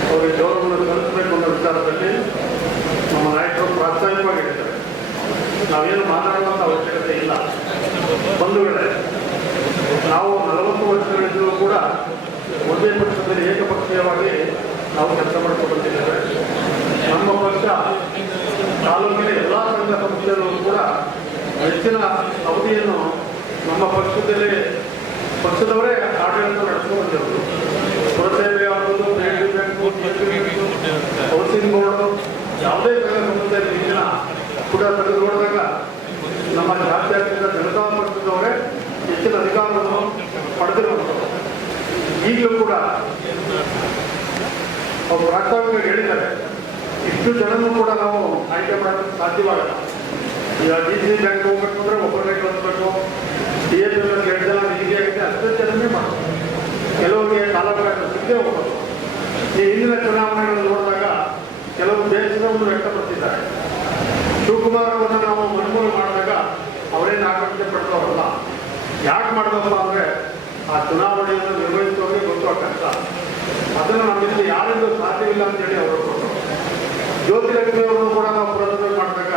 H: ಅವರಿಗೆ ಗೌರವವನ್ನು ಸಲ್ಲಿಸಬೇಕು ಅನ್ನೋ ವಿಚಾರದಲ್ಲಿ ನಮ್ಮ ನಾಯಕರು ಪ್ರಾಸ್ತಾವಿಕವಾಗಿ ಹೇಳ್ತಾರೆ ನಾವೇನು ಮಾತಾಡುವಂಥ ಅವಶ್ಯಕತೆ ಇಲ್ಲ. ಒಂದು ವೇಳೆ ನಾವು ನಲವತ್ತು ವರ್ಷಗಳಿದ್ದರೂ ಕೂಡ ಒಂದೇ ಪಕ್ಷದಲ್ಲಿ ಏಕಪಕ್ಷೀಯವಾಗಿ ನಾವು ಕೆಲಸ ಮಾಡಿಕೊಂಡಿದ್ದೇವೆ ನಮ್ಮ ಪಕ್ಷ ತಾಲೂಕಿನ ಎಲ್ಲ ಸಂಘ ಸಂಸ್ಥೆಗಳು ಕೂಡ ಹೆಚ್ಚಿನ ಅವಧಿಯನ್ನು ನಮ್ಮ ಪಕ್ಷದಲ್ಲಿ, ಪಕ್ಷದವರೇ ಆಡಳಿತ ನಡೆಸಿಕೊಂಡಿರುವುದು ಪುರಸೇವೆ ಬ್ಯಾಂಕು ಹೌಸಿಂಗ್ ಬೋರ್ಡು ಯಾವುದೇ ಸಂಬಂಧ ಹಿಂದಿನ ಕೂಡ ತೆಗೆದು ನೋಡಿದಾಗ ನಮ್ಮ ಜಾತ್ಯತೀತ ಜನತಾ ಪಕ್ಷದವರೇ ಹೆಚ್ಚಿನ ಅಧಿಕಾರವನ್ನು ಪಡೆದಿರುವಂಥದ್ದು ಈಗಲೂ ಕೂಡ ಅವರು ಪ್ರಾಸ್ತಾವಿಕವಾಗಿ ಹೇಳಿದ್ದಾರೆ ಇಷ್ಟು ಜನನೂ ಕೂಡ ನಾವು ಆಯ್ಕೆ ಮಾಡೋಕ್ಕೆ ಸಾಧ್ಯವಾಗಲ್ಲ ಈಗ ಡಿ ಸಿ ಬ್ಯಾಂಕ್ ಹೋಗ್ಬೇಕು ಅಂದ್ರೆ ಒಬ್ಬರನ್ನೇ ಕಳಿಸ್ಬೇಕು. ಡಿ ಎಸ್ ಎಲ್ ಎರಡು ಜನ ಹೀಗೆ ಆಗಿದೆ, ಅಷ್ಟು ಜನನೇ ಮಾಡಬೇಕು ಕೆಲವರಿಗೆ ಕಾಲಗಳ ಸಿಗದೆ ಹೋಗ್ಬೇಕು ಈ ಹಿಂದಿನ ಚುನಾವಣೆಗಳನ್ನು ನೋಡಿದಾಗ ಕೆಲವು ಬೇಸರವನ್ನು ವ್ಯಕ್ತಪಡಿಸಿದ್ದಾರೆ. ಶಿವಕುಮಾರ್ ಅವರನ್ನು ನಾವು ಮನಮೂಲ ಮಾಡಿದಾಗ ಅವರೇನು ಆಕರ್ಷಣೆ ಪಡ್ತವರಲ್ಲ ಯಾಕೆ ಮಾಡಿದಪ್ಪ ಅಂದರೆ ಆ ಚುನಾವಣೆಯನ್ನು ನಿರ್ವಹಿಸುವವರಿಗೆ ಗೊತ್ತು ಕಷ್ಟ ಅದನ್ನು ನಮ್ಮಿಂದ ಯಾರಿಂದ ಸಾಧ್ಯವಿಲ್ಲ ಅಂತೇಳಿ ಅವರು ಕೊಟ್ಟರು. ಅವರನ್ನು ಕೂಡ ನಾವು ಪ್ರದರ್ಶನ ಮಾಡಿದಾಗ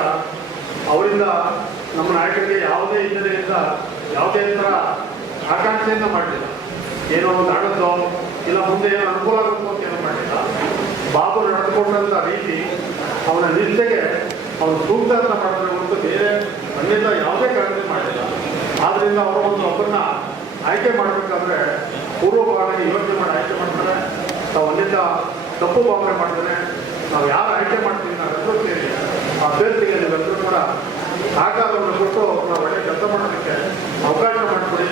H: ಅವರಿಂದ ನಮ್ಮ ನಾಯಕರಿಗೆ ಯಾವುದೇ ಹಿನ್ನೆಲೆಯಿಂದ ಯಾವುದೇ ಥರ ಆಕಾಂಕ್ಷೆಯನ್ನು ಮಾಡಲಿಲ್ಲ ಏನೋ ಒಂದು ಆಡೋದು ಇಲ್ಲ, ಮುಂದೆ ಏನು ಅನುಕೂಲ ಆಗುತ್ತೋ ಬಾಬು ನಡೆದುಕೊಂಡಂಥ ರೀತಿ ಅವನ ನಿಷ್ಠೆಗೆ ಅವನು ಸೂಕ್ತ ಮಾಡಿದ್ರೆ ಹೊರತು ಬೇರೆ ಅನ್ಯತ ಯಾವುದೇ ಕಾರಣ ಮಾಡಿಲ್ಲ. ಆದ್ರಿಂದ ಅವರು ಒಂದು ಒಬ್ಬರನ್ನ ಆಯ್ಕೆ ಮಾಡಬೇಕಾದ್ರೆ ಪೂರ್ವಭಾವನೆ ಯೋಚನೆ ಮಾಡಿ ಆಯ್ಕೆ ಮಾಡ್ತಾರೆ. ನಾವು ಅನ್ಯತ ತಪ್ಪು ಭಾವನೆ ಮಾಡ್ತಾನೆ ನಾವು ಯಾರು ಆಯ್ಕೆ ಮಾಡ್ತೀವಿ ನಾವೆಲ್ಲರೂ ಸೇರಿ ಆ ಅಭ್ಯರ್ಥಿಗೆ ನೀವೆಲ್ಲರೂ ಕೂಡ ಆಕಾರವನ್ನು ಕೊಟ್ಟು ನಾವು ಒಳ್ಳೆ ಕೆಲಸ ಮಾಡೋದಕ್ಕೆ ಅವಕಾಶ ಮಾಡಿಕೊಡಿ.